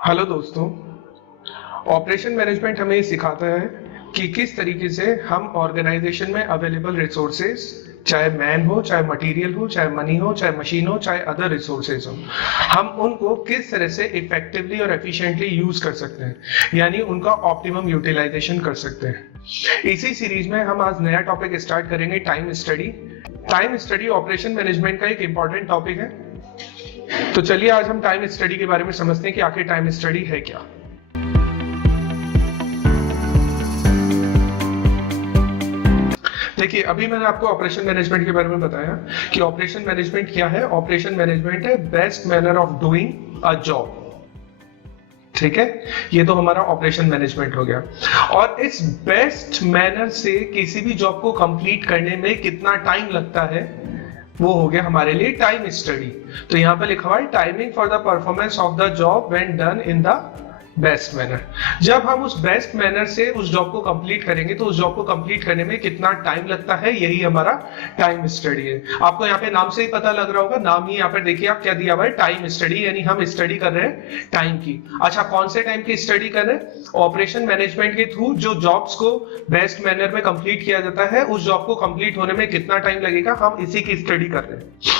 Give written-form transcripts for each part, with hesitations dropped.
Hello दोस्तों। Operation management हमें सिखाता है कि किस तरीके से हम ऑर्गेनाइजेशन में अवेलेबल रिसोर्सेज, चाहे मैन हो, चाहे मटेरियल हो, चाहे मनी हो, चाहे मशीन हो, चाहे अदर रिसोर्सेज हो, हम उनको किस तरह से इफेक्टिवली और एफिशिएंटली यूज कर सकते हैं, यानी उनका ऑप्टिमम यूटिलाइजेशन कर सकते हैं। इसी सीरीज में हम आज नया टॉपिक स्टार्ट करेंगे, time study. Time study operation management का एक इंपॉर्टेंट टॉपिक है। तो चलिए आज हम टाइम स्टडी के बारे में समझते हैं कि आखिर टाइम स्टडी है क्या। देखिए, अभी मैंने आपको ऑपरेशन मैनेजमेंट के बारे में बताया कि ऑपरेशन मैनेजमेंट क्या है। ऑपरेशन मैनेजमेंट है best manner of doing a job. ठीक है, ये तो हमारा ऑपरेशन मैनेजमेंट हो गया। और इस बेस्ट मैनर से किसी भी जॉब को कंप्लीट करने में कितना टाइम लगता है, वो हो गया हमारे लिए टाइम स्टडी। तो यहां पर लिखा हुआ है timing for the performance of the job when done in the best manner. जब हम उस बेस्ट मैनर से उस जॉब को कंप्लीट करेंगे तो उस जॉब को कंप्लीट करने में कितना टाइम लगता है, यही हमारा टाइम स्टडी है। आपको यहाँ पे नाम से ही पता लग रहा होगा, नाम ही यहाँ पर देखिए आप क्या दिया हुआ है, टाइम स्टडी, यानी हम स्टडी कर रहे हैं टाइम की। अच्छा, कौन से टाइम की स्टडी कर रहे हैं? ऑपरेशन मैनेजमेंट के थ्रू जो जॉब्स को बेस्ट मैनर में कंप्लीट किया जाता है, उस जॉब को कंप्लीट होने में कितना टाइम लगेगा, हम इसी की स्टडी कर रहे हैं।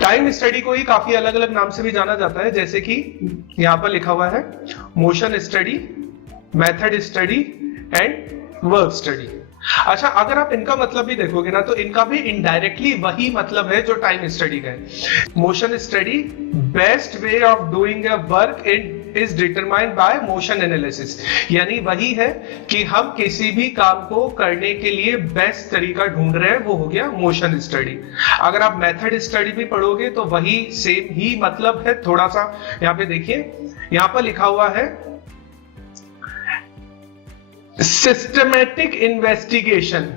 टाइम स्टडी को ही काफी अलग अलग नाम से भी जाना जाता है, जैसे कि यहां पर लिखा हुआ है motion study, method study and work study. अच्छा, अगर आप इनका मतलब भी देखोगे ना, तो इनका भी इनडायरेक्टली वही मतलब है जो टाइम स्टडी का है। Motion study, best way of doing a work is determined by motion analysis, यानी वही है कि हम किसी भी काम को करने के लिए बेस्ट तरीका ढूंढ रहे हैं, वो हो गया मोशन स्टडी। अगर आप मेथड स्टडी भी पढ़ोगे तो वही सेम ही मतलब है। थोड़ा सा यहां पे देखिए, यहां पर लिखा हुआ है systematic investigation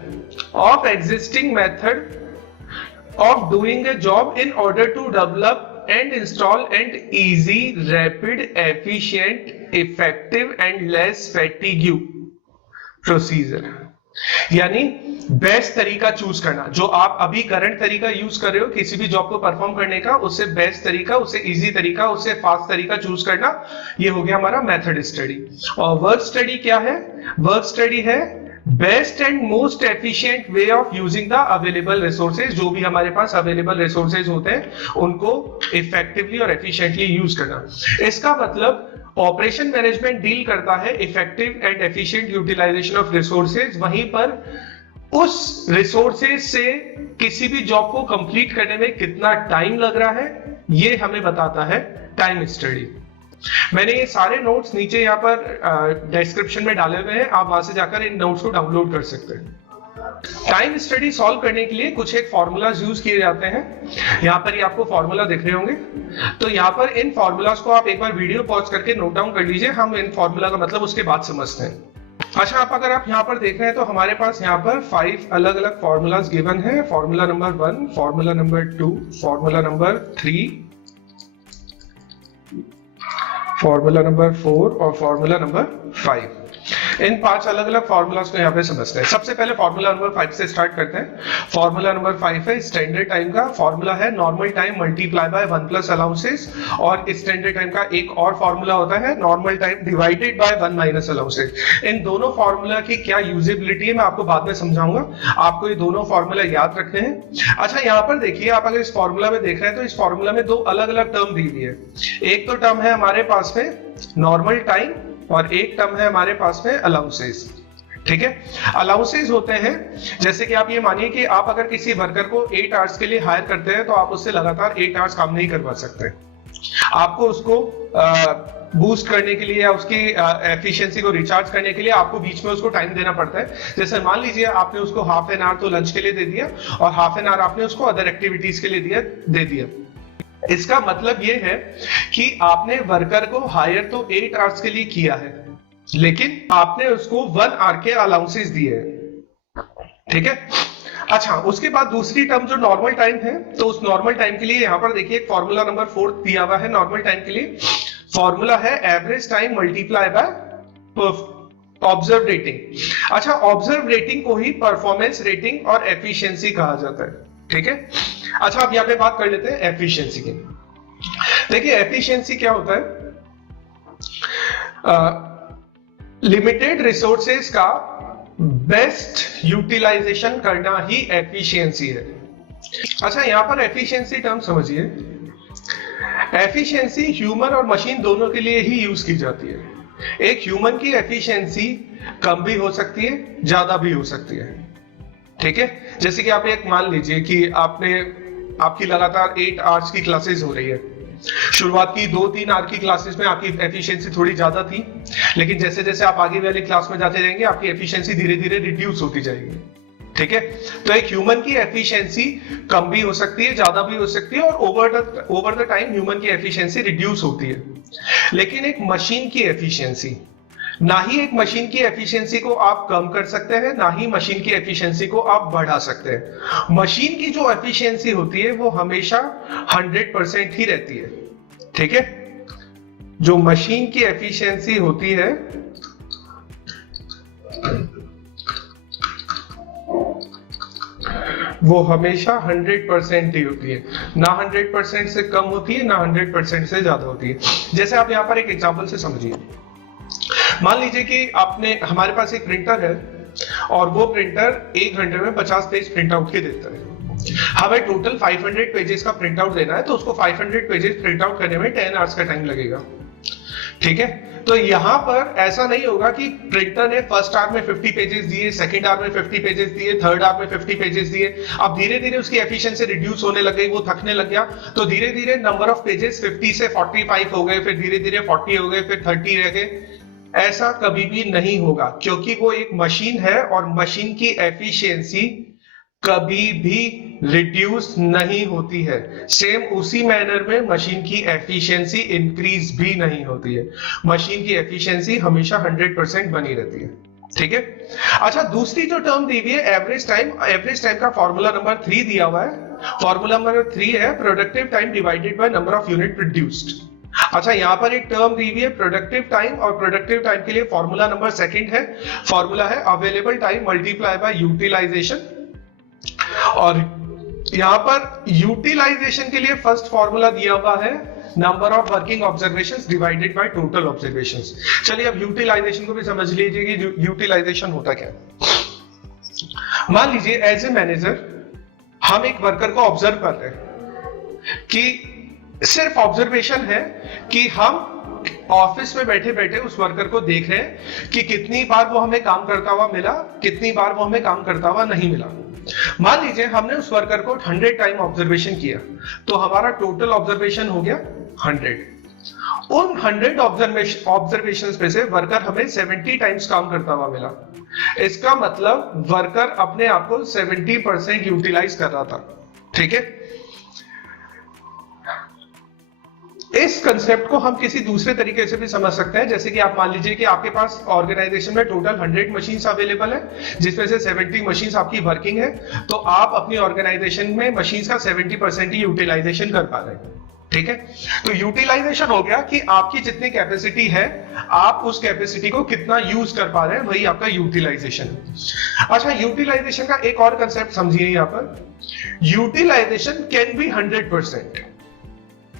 of existing method of doing a job in order to develop and install an easy, rapid, efficient, effective and less fatigue procedure। यानी बेस्ट तरीका चूज करना, जो आप अभी करंट तरीका यूज कर रहे हो किसी भी जॉब को परफॉर्म करने का, उससे बेस्ट तरीका, उससे इजी तरीका, उससे फास्ट तरीका चूज करना, ये हो गया हमारा मेथड स्टडी। और वर्क स्टडी क्या है? वर्क स्टडी है best and most efficient way of using the available resources. जो भी हमारे पास अवेलेबल रिसोर्सेज होते हैं उनको इफेक्टिवली और एफिशिएंटली यूज करना। इसका मतलब ऑपरेशन मैनेजमेंट डील करता है effective and efficient utilization of resources, वहीं पर उस रिसोर्सेज से किसी भी जॉब को कंप्लीट करने में कितना टाइम लग रहा है, ये हमें बताता है टाइम स्टडी। मैंने ये सारे नोट्स नीचे यहाँ पर डिस्क्रिप्शन में डाले हुए हैं, आप वहां से जाकर इन नोट्स को डाउनलोड कर सकते हैं। टाइम स्टडी सॉल्व करने के लिए कुछ एक फॉर्मूलाज यूज किए जाते हैं। यहाँ पर ये आपको फॉर्मूला दिख रहे होंगे, तो यहाँ पर इन फॉर्मूलाज को आप एक बार वीडियो पॉज करके नोट डाउन कर लीजिए, हम इन फॉर्मूला का मतलब उसके बाद समझते हैं। अच्छा, अगर आप यहाँ पर देख रहे हैं तो हमारे पास यहाँ पर 5 अलग अलग फॉर्मूलाज गिवन है। Formula number 1, formula number 2, formula number 3, formula number 4 और फॉर्मूला नंबर 5। इन 5 अलग अलग फॉर्मूलाज को यहाँ पे समझते हैं। सबसे पहले फॉर्मूला नंबर 5 से स्टार्ट करते हैं। फॉर्मूला नंबर 5 है स्टैंडर्ड टाइम का। फॉर्मूला है normal time multiply by 1 plus allowances. और स्टैंडर्ड टाइम का एक और फॉर्मूला होता है normal time divided by 1 minus allowances. इन दोनों फॉर्मूला की क्या यूजेबिलिटी है मैं आपको बाद में समझाऊंगा, आपको ये दोनों फॉर्मूला याद रखने हैं। अच्छा, यहाँ पर देखिए, आप अगर इस फॉर्मूला में देख रहे हैं तो इस फॉर्मूला में 2 अलग अलग टर्म दी हुई है। एक तो टर्म है हमारे पास में नॉर्मल टाइम और एक टर्म है हमारे पास में अलाउंसेस। ठीक है, अलाउंसेस होते हैं, जैसे कि आप ये मानिए कि आप अगर किसी वर्कर को 8 आवर्स के लिए हायर करते हैं तो आप उससे लगातार 8 आवर्स काम नहीं करवा सकते। आपको उसको बूस्ट करने के लिए या उसकी एफिशिएंसी को रिचार्ज करने के लिए आपको बीच में उसको टाइम देना पड़ता है। जैसे मान लीजिए आपने उसको हाफ एन आवर तो लंच के लिए दे दिया और हाफ एन आवर आपने उसको अदर एक्टिविटीज के लिए दे दिया। इसका मतलब यह है कि आपने वर्कर को हायर तो 8 आवर्स के लिए किया है, लेकिन आपने उसको 1 आवर के अलाउंसेस दिए हैं। ठीक है, अच्छा, उसके बाद दूसरी टर्म जो नॉर्मल टाइम है, तो उस नॉर्मल टाइम के लिए यहां पर देखिए एक फॉर्मूला नंबर 4 दिया हुआ है नॉर्मल टाइम के लिए। फॉर्मूला है average time multiply by observe rating. अच्छा, ऑब्जर्व रेटिंग को ही परफॉर्मेंस रेटिंग और एफिशिएंसी कहा जाता है। ठीक है, अच्छा, अब यहाँ पे बात कर लेते हैं एफिशिएंसी की। देखिए, एफिशिएंसी क्या होता है? लिमिटेड रिसोर्सेज का बेस्ट यूटिलाइजेशन करना ही एफिशिएंसी है। अच्छा, यहां पर एफिशिएंसी टर्म समझिए। एफिशिएंसी ह्यूमन और मशीन दोनों के लिए ही यूज की जाती है। एक ह्यूमन की एफिशिएंसी कम भी हो सकती है, ज्यादा भी हो सकती है। ठीक है, जैसे कि आप एक मान लीजिए कि आपकी लगातार 8 आवर्स की क्लासेस हो रही है। शुरुआत की 2-3 आवर की क्लासेस में आपकी एफिशिएंसी थोड़ी ज्यादा थी, लेकिन जैसे जैसे आप आगे वाली क्लास में जाते जाएंगे आपकी एफिशिएंसी धीरे धीरे रिड्यूस होती जाएगी। ठीक है, तो एक ह्यूमन की एफिशिएंसी कम भी हो सकती है, ज्यादा भी हो सकती है, और ओवर द टाइम ह्यूमन की एफिशिएंसी रिड्यूस होती है। लेकिन एक मशीन की एफिशिएंसी, ना ही एक मशीन की एफिशिएंसी को आप कम कर सकते हैं, ना ही मशीन की एफिशिएंसी को आप बढ़ा सकते हैं। मशीन की जो एफिशिएंसी होती है वो हमेशा 100% ही रहती है। ठीक है, जो मशीन की एफिशिएंसी होती है वो हमेशा 100% ही होती है, ना 100% से कम होती है, ना 100% से ज्यादा होती है। जैसे आप यहां पर एक एग्जांपल से समझिए। मान लीजिए कि हमारे पास एक प्रिंटर है और वो प्रिंटर 1 घंटे में 50 पेज प्रिंट आउट के देता है। हमें टोटल 500 पेजेस का प्रिंट आउट देना है, तो उसको 500 पेजेस प्रिंट आउट करने में 10 आवर्स का टाइम लगेगा। ठीक है, तो यहां पर ऐसा नहीं होगा कि प्रिंटर ने फर्स्ट आवर में 50 पेजेस दिए, सेकंड आवर में 50 पेजेस दिए, थर्ड आवर में 50 पेजेस दिए। अब धीरे धीरे उसकी एफिशिएंसी रिड्यूस होने लग गई, वो थकने लग गया, तो धीरे धीरे नंबर ऑफ पेजेस 50 से 45 हो गए, फिर धीरे धीरे 40 हो गए, फिर 30 रह गए। ऐसा कभी भी नहीं होगा, क्योंकि वो एक मशीन है और मशीन की एफिशिएंसी कभी भी रिड्यूस नहीं होती है। सेम उसी मैनर में मशीन की एफिशिएंसी इंक्रीज भी नहीं होती है। मशीन की एफिशिएंसी हमेशा 100% बनी रहती है। ठीक है, अच्छा, दूसरी जो टर्म दी हुई है एवरेज टाइम, एवरेज टाइम का फॉर्मूला नंबर 3 दिया हुआ है। फॉर्मूला नंबर 3 है productive time divided by number of unit produced. अच्छा, यहां पर एक टर्म दी हुई है प्रोडक्टिव टाइम, और प्रोडक्टिव टाइम के लिए फॉर्मूला नंबर 2 है। फॉर्मूला है available time multiply by utilization. और यहां पर यूटिलाइजेशन के लिए फर्स्ट फॉर्मूला दिया हुआ है number of working observations divided by total observations. चलिए अब यूटिलाइजेशन को भी समझ लीजिए कि यूटिलाइजेशन होता क्या है। मान लीजिए एज ए मैनेजर हम एक वर्कर को ऑब्जर्व कर रहे हैं, कि सिर्फ ऑब्जर्वेशन है कि हम ऑफिस में बैठे बैठे उस वर्कर को देख रहे हैं कि कितनी बार वो हमें काम करता हुआ मिला, कितनी बार वो हमें काम करता हुआ नहीं मिला। मान लीजिए हमने उस वर्कर को 100 टाइम ऑब्जर्वेशन किया, तो हमारा टोटल ऑब्जर्वेशन हो गया 100। उन 100 ऑब्जर्वेशन में से वर्कर हमें 70 टाइम्स काम करता हुआ मिला। इसका मतलब वर्कर अपने आप को 70% यूटिलाइज कर रहा था। ठीक है, इस कंसेप्ट को हम किसी दूसरे तरीके से भी समझ सकते हैं। जैसे कि आप मान लीजिए कि आपके पास ऑर्गेनाइजेशन में टोटल 100 मशीन्स अवेलेबल है, जिसमें से 70 मशीन्स आपकी वर्किंग है, तो आप अपनी ऑर्गेनाइजेशन में मशीन्स का 70% ही यूटिलाइजेशन कर पा रहे हैं। ठीक है, तो यूटिलाइजेशन हो गया कि आपकी जितनी कैपेसिटी है आप उस कैपेसिटी को कितना यूज कर पा रहे हैं, वही आपका यूटिलाइजेशन। अच्छा, यूटिलाइजेशन का एक और कंसेप्ट समझिए। यहां पर यूटिलाइजेशन कैन बी 100%,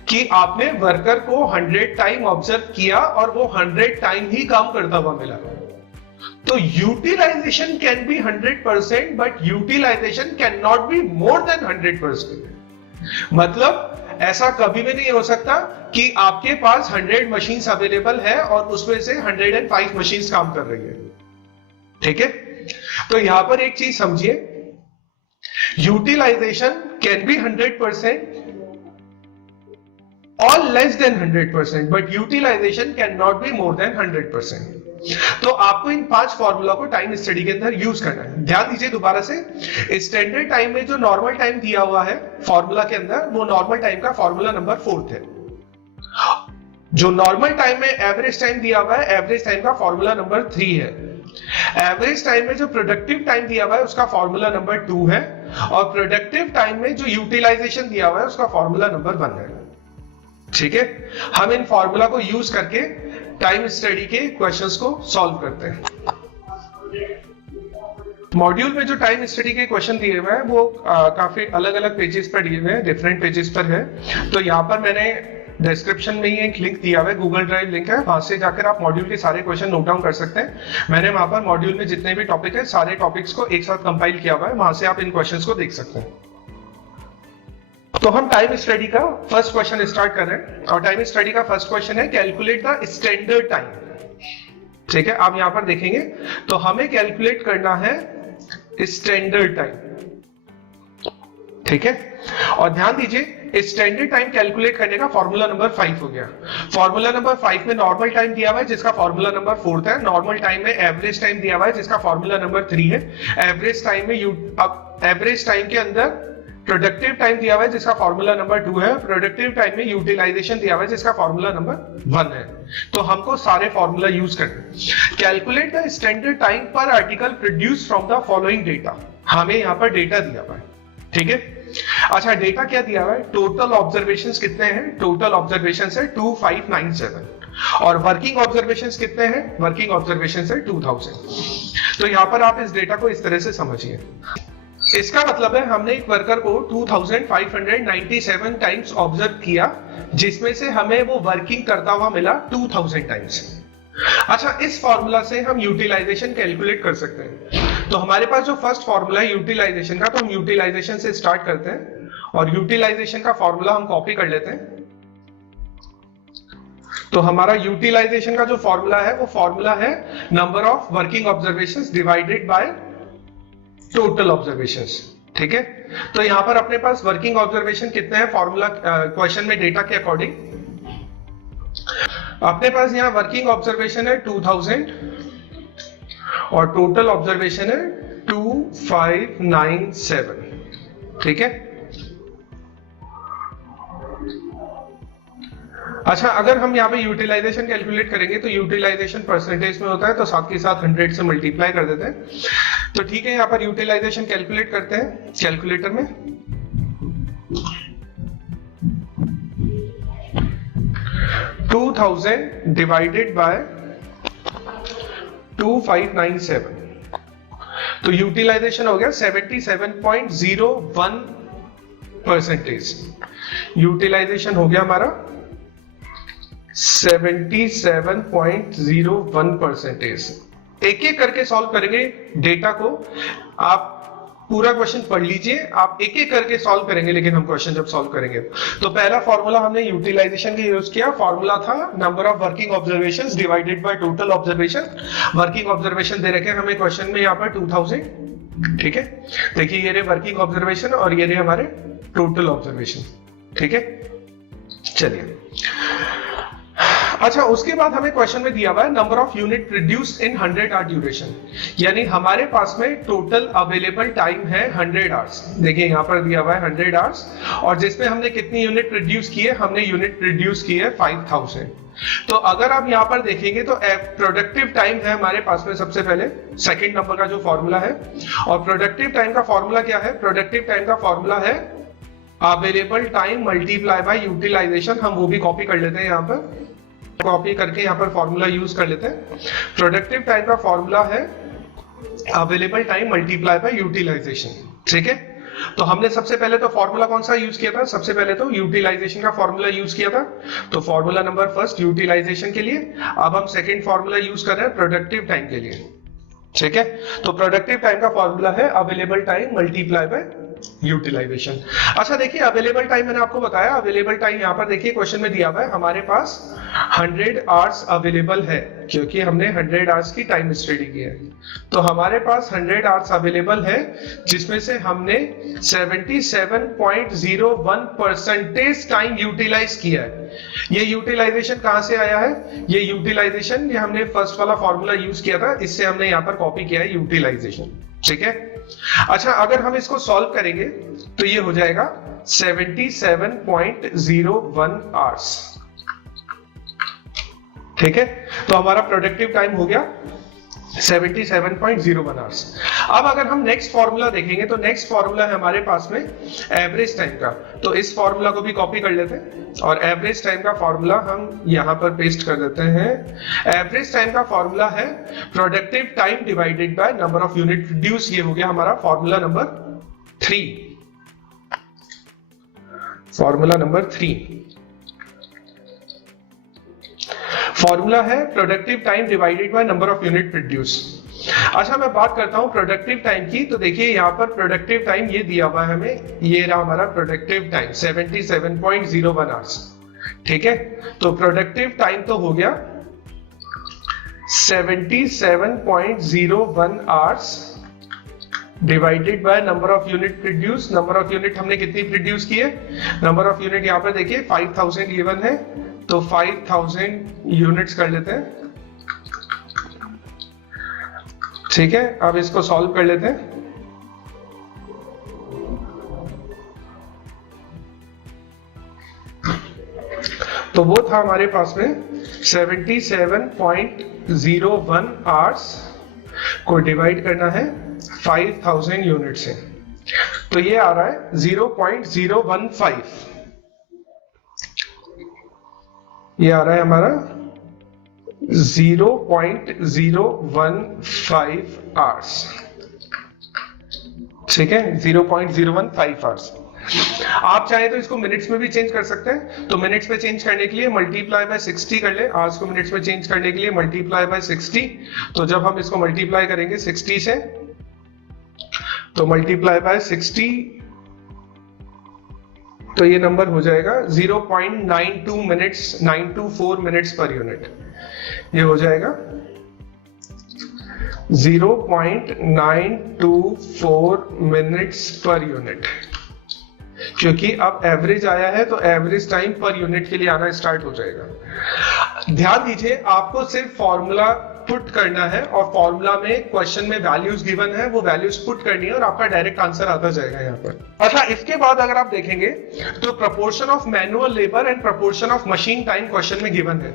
कि आपने वर्कर को 100 टाइम ऑब्जर्व किया और वो 100 टाइम ही काम करता हुआ मिला। तो utilization can be 100%, but utilization can not be more than 100%। मतलब ऐसा कभी भी नहीं हो सकता कि आपके पास 100 मशीन्स अवेलेबल है और उसमें से 105 मशीन्स काम कर रही है। ठीक है, तो यहां पर एक चीज समझिए, utilization can be 100% or less than 100%, but utilization cannot be more than 100%। तो आपको इन 5 फॉर्मूला को टाइम स्टडी के अंदर यूज करना है। ध्यान दीजिए दोबारा से, स्टैंडर्ड टाइम में जो नॉर्मल टाइम दिया हुआ है फॉर्मूला के अंदर, वो नॉर्मल टाइम का फॉर्मूला नंबर 4 है। जो नॉर्मल टाइम में एवरेज टाइम दिया हुआ है, एवरेज टाइम का फॉर्मूला नंबर 3 है। एवरेज टाइम में जो प्रोडक्टिव टाइम दिया हुआ है उसका फॉर्मूला नंबर 2 है, और प्रोडक्टिव टाइम में जो यूटिलाइजेशन दिया हुआ है उसका फॉर्मूला नंबर 1 है। ठीक है, हम इन फॉर्मूला को यूज करके टाइम स्टडी के क्वेश्चंस को सॉल्व करते हैं। मॉड्यूल में जो टाइम स्टडी के क्वेश्चन दिए हुए हैं वो काफी अलग अलग पेजेस पर दिए हुए हैं, डिफरेंट पेजेस पर है। तो यहाँ पर मैंने डिस्क्रिप्शन में ही एक लिंक दिया हुआ है, गूगल ड्राइव लिंक है, वहां से जाकर आप मॉड्यूल के सारे क्वेश्चन नोट डाउन कर सकते हैं। मैंने वहां पर मॉड्यूल में जितने भी टॉपिक है सारे टॉपिक्स को एक साथ कंपाइल किया हुआ है, वहां से आप इन क्वेश्चंस को देख सकते हैं। तो हम टाइम स्टडी का फर्स्ट क्वेश्चन स्टार्ट कर रहे हैं, और टाइम स्टडी का फर्स्ट क्वेश्चन है कैलकुलेट द स्टैंडर्ड टाइम। ठीक है, आप यहां पर देखेंगे तो हमें कैलकुलेट करना है स्टैंडर्ड टाइम। ठीक है, और ध्यान दीजिए स्टैंडर्ड टाइम कैलकुलेट करने का फॉर्मूला नंबर 5 हो गया। फॉर्मूला नंबर 5 में नॉर्मल टाइम दिया हुआ है जिसका फॉर्मूला नंबर 4 है, नॉर्मल टाइम में एवरेज टाइम दिया हुआ है जिसका फॉर्मूला नंबर 3 है, एवरेज टाइम में एवरेज टाइम के अंदर प्रोडक्टिव टाइम दिया हुआ है जिसका फॉर्मूला नंबर 2 है, प्रोडक्टिव टाइम में यूटिलाइजेशन दिया हुआ है जिसका फॉर्मूला नंबर 1 है। तो हमको सारे फॉर्मूला यूज करने। कैलकुलेट द स्टैंडर्ड टाइम पर article produce from the following data. हमें यहाँ पर डेटा दिया हुआ है। ठीक है, अच्छा डेटा क्या दिया हुआ है, टोटल ऑब्जर्वेशंस कितने हैं, टोटल ऑब्जर्वेशंस है 2597, और वर्किंग ऑब्जर्वेशंस कितने हैं, वर्किंग ऑब्जर्वेशंस है 2000। तो यहां पर आप इस डेटा को इस तरह से समझिए। इसका मतलब है हमने एक वर्कर को 2597 टाइम्स ऑब्जर्व किया, जिसमें से हमें वो वर्किंग करता हुआ मिला 2000 टाइम्स। अच्छा, इस फॉर्मूला से हम यूटिलाइजेशन कैलकुलेट कर सकते हैं। तो हमारे पास जो फर्स्ट फॉर्मूला है यूटिलाइजेशन का, तो हम यूटिलाइजेशन से स्टार्ट करते हैं, और यूटिलाइजेशन का फॉर्मूला हम कॉपी कर लेते हैं। तो हमारा यूटिलाइजेशन का जो फॉर्मूला है वो फॉर्मूला है number of working observations divided by total observations. ठीक है, तो यहां पर अपने पास वर्किंग ऑब्जर्वेशन कितने हैं फॉर्मूला क्वेश्चन में डेटा के अकॉर्डिंग, अपने पास यहां वर्किंग ऑब्जर्वेशन है 2000 और टोटल ऑब्जर्वेशन है 2597। ठीक है, अच्छा अगर हम यहाँ पे यूटिलाइजेशन कैलकुलेट करेंगे तो यूटिलाइजेशन परसेंटेज में होता है, तो साथ के साथ 100 से मल्टीप्लाई कर देते हैं। तो ठीक है, यहाँ पर यूटिलाइजेशन कैलकुलेट करते हैं कैलकुलेटर में। टू 2000 डिवाइडेड बाय 2597, तो यूटिलाइजेशन हो गया 77.01%। यूटिलाइजेशन हो गया हमारा 77.01%। एक एक करके सॉल्व करेंगे डेटा को, आप पूरा क्वेश्चन पढ़ लीजिए, आप एक एक करके सॉल्व करेंगे, लेकिन हम क्वेश्चन जब सॉल्व करेंगे तो पहला फॉर्मूला हमने यूटिलाइजेशन के यूज किया, फॉर्मूला था number of working observations divided by total observation. Working observation दे रखे हैं हमें क्वेश्चन में यहाँ पर 2000। ठीक है, देखिए ये रहे वर्किंग ऑब्जर्वेशन और ये रहे हमारे टोटल ऑब्जर्वेशन। ठीक है, चलिए अच्छा उसके बाद हमें क्वेश्चन में दिया हुआ है number of unit produced in 100 hour duration, यानी हमारे पास में टोटल अवेलेबल टाइम है 100 आवर्स। देखिए यहाँ पर दिया हुआ है 100 आवर्स, और जिसमें हमने कितनी यूनिट प्रोड्यूस की है, हमने यूनिट प्रोड्यूस की है 5000। तो अगर आप यहाँ पर देखेंगे तो प्रोडक्टिव टाइम है हमारे पास में सबसे पहले सेकंड नंबर का जो फॉर्मूला है, और प्रोडक्टिव टाइम का फॉर्मूला क्या है, प्रोडक्टिव टाइम का फॉर्मूला है available time multiply by utilization. हम वो भी कॉपी कर लेते हैं, यहाँ पर कॉपी करके यहाँ पर फॉर्मूला यूज कर लेते हैं। प्रोडक्टिव टाइम का फॉर्मूला है available time multiply by utilization. ठीक है, तो हमने सबसे पहले तो फॉर्मूला कौन सा यूज किया था, सबसे पहले तो यूटिलाइजेशन का फॉर्मूला यूज किया था, तो फॉर्मूला नंबर फर्स्ट यूटिलाइजेशन के लिए। अब हम सेकंड फॉर्मूला यूज कर रहे हैं प्रोडक्टिव टाइम के लिए। ठीक है, तो प्रोडक्टिव टाइम का फॉर्मूला है available time multiply by utilization. अच्छा देखिए अवेलेबल टाइम मैंने आपको बताया, अवेलेबल टाइम यहाँ पर देखिए क्वेश्चन में दिया हुआ है हमारे पास 100 आवर्स अवेलेबल है, क्योंकि हमने 100 आवर्स की टाइम स्टडी की है। तो हमारे पास 100 आवर्स अवेलेबल है, जिसमें से हमने 77.01% टाइम यूटिलाइज किया है। ये यूटिलाइजेशन कहां से आया है, ये यूटिलाइजेशन ये हमने फर्स्ट वाला फॉर्मूला यूज किया था, इससे हमने यहाँ पर कॉपी किया है यूटिलाइजेशन। ठीक है, अच्छा अगर हम इसको सॉल्व करेंगे तो ये हो जाएगा 77.01 आवर्स। ठीक है, तो हमारा प्रोडक्टिव टाइम हो गया 77.01 आवर्स। अब अगर हम नेक्स्ट फॉर्मूला देखेंगे तो नेक्स्ट फॉर्मूला है हमारे पास में एवरेज टाइम का, तो इस फॉर्मूला को भी कॉपी कर लेते हैं और एवरेज टाइम का फॉर्मूला हम यहां पर पेस्ट कर देते हैं। एवरेज टाइम का फॉर्मूला है productive time divided by number of unit produce. ये हो गया हमारा formula number 3, formula number 3। Formula है productive time divided by number of unit produce. अच्छा मैं बात करता हूं प्रोडक्टिव टाइम की, तो देखिए यहां पर प्रोडक्टिव टाइम ये दिया हुआ है हमें, ये रहा हमारा प्रोडक्टिव टाइम 77.01 आवर्स। ठीक है, तो प्रोडक्टिव टाइम तो हो गया 77.01 hours divided by number of unit produce. Number of unit हमने कितनी प्रोड्यूस की है, नंबर ऑफ यूनिट यहां पर देखिए 5000 गिवन है, तो 5000 यूनिट्स कर लेते हैं। ठीक है, अब इसको सॉल्व कर लेते हैं। तो वो था हमारे पास में 77.01 आवर्स को डिवाइड करना है 5000 यूनिट से, तो ये आ रहा है 0.015। ये आ रहा है हमारा 0.015 आवर्स। ठीक है, 0.015 आवर्स। आप चाहे तो इसको मिनट्स में भी चेंज कर सकते हैं, तो मिनट्स में चेंज करने के लिए मल्टीप्लाई बाय 60 कर ले। आवर्स को मिनट्स में चेंज करने के लिए मल्टीप्लाई बाय 60। तो जब हम इसको मल्टीप्लाई करेंगे 60 से, तो मल्टीप्लाई बाय 60, तो ये नंबर हो जाएगा 0.92 मिनट्स, 924 मिनट्स पर यूनिट। ये हो जाएगा 0.924 मिनट्स पर यूनिट, क्योंकि अब एवरेज आया है तो एवरेज टाइम पर यूनिट के लिए आना स्टार्ट हो जाएगा। ध्यान दीजिए, आपको सिर्फ फॉर्मूला पुट करना है और फॉर्मूला में क्वेश्चन में वैल्यूज गिवन है, वो वैल्यूज पुट करनी है और आपका डायरेक्ट आंसर आता जाएगा यहाँ पर। अच्छा, इसके बाद अगर आप देखेंगे तो proportion of manual labour and proportion of machine time question में गिवन है।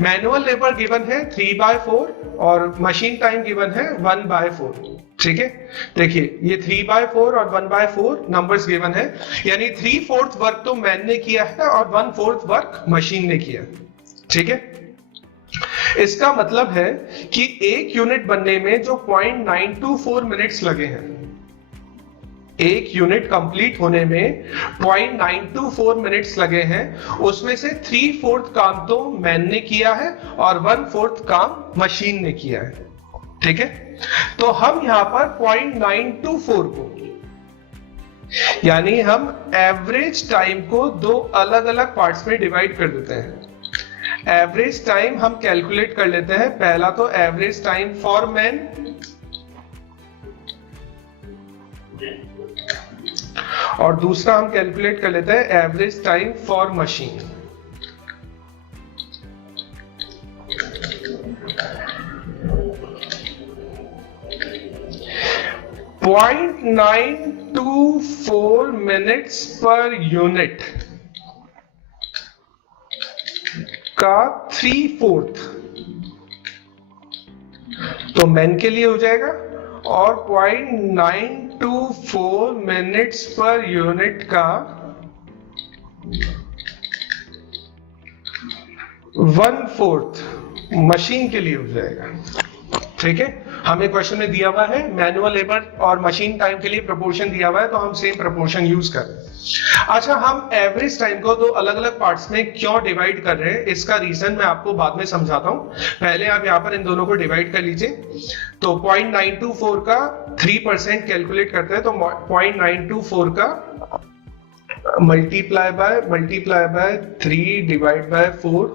मैनुअल लेबर गिवन है 3/4 और मशीन टाइम गिवन है 1/4। ठीक है, देखिए ये 3/4 और 1/4 नंबर्स गिवन है, यानी 3/4 वर्क तो मैन ने किया है और 1/4 वर्क मशीन ने किया। ठीक है, इसका मतलब है कि एक यूनिट बनने में जो 0.924 मिनट्स लगे हैं, एक यूनिट कंप्लीट होने में 0.924 मिनट्स लगे हैं, उसमें से 3/4 काम तो मैन ने किया है और 1/4 काम मशीन ने किया है। ठीक है, तो हम यहां पर 0.924 को, यानी हम एवरेज टाइम को दो अलग अलग पार्ट्स में डिवाइड कर देते हैं। एवरेज टाइम हम कैलकुलेट कर लेते हैं, पहला तो एवरेज टाइम फॉर मैन और दूसरा हम कैलकुलेट कर लेते हैं average time for machine. Point 924 minutes per unit का 3/4 तो मैन के लिए हो जाएगा और 0.924 मिनट्स पर यूनिट का 1/4 मशीन के लिए हो जाएगा। ठीक है, हमें क्वेश्चन में दिया हुआ है मैनुअल लेबर और मशीन टाइम के लिए प्रोपोर्शन दिया हुआ है, तो हम सेम प्रोपोर्शन यूज कर रहे हैं। अच्छा, हम एवरेज टाइम को दो अलग अलग पार्ट्स में क्यों डिवाइड कर रहे हैं, इसका रीजन मैं आपको बाद में समझाता हूं। पहले आप यहां पर इन दोनों को डिवाइड कर लीजिए। तो 0.924 का 3% कैलकुलेट करते हैं, तो 0.924 का मल्टीप्लाई बाय 3 डिवाइड बाय 4,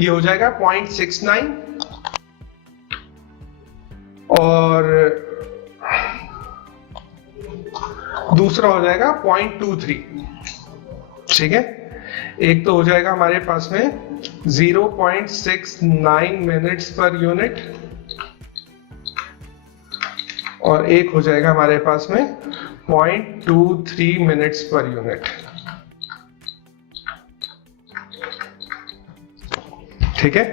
ये हो जाएगा 0.69 और दूसरा हो जाएगा 0.23। ठीक है, एक तो हो जाएगा हमारे पास में 0.69 मिनट्स पर यूनिट और एक हो जाएगा हमारे पास में 0.23 मिनट्स पर यूनिट। ठीक है,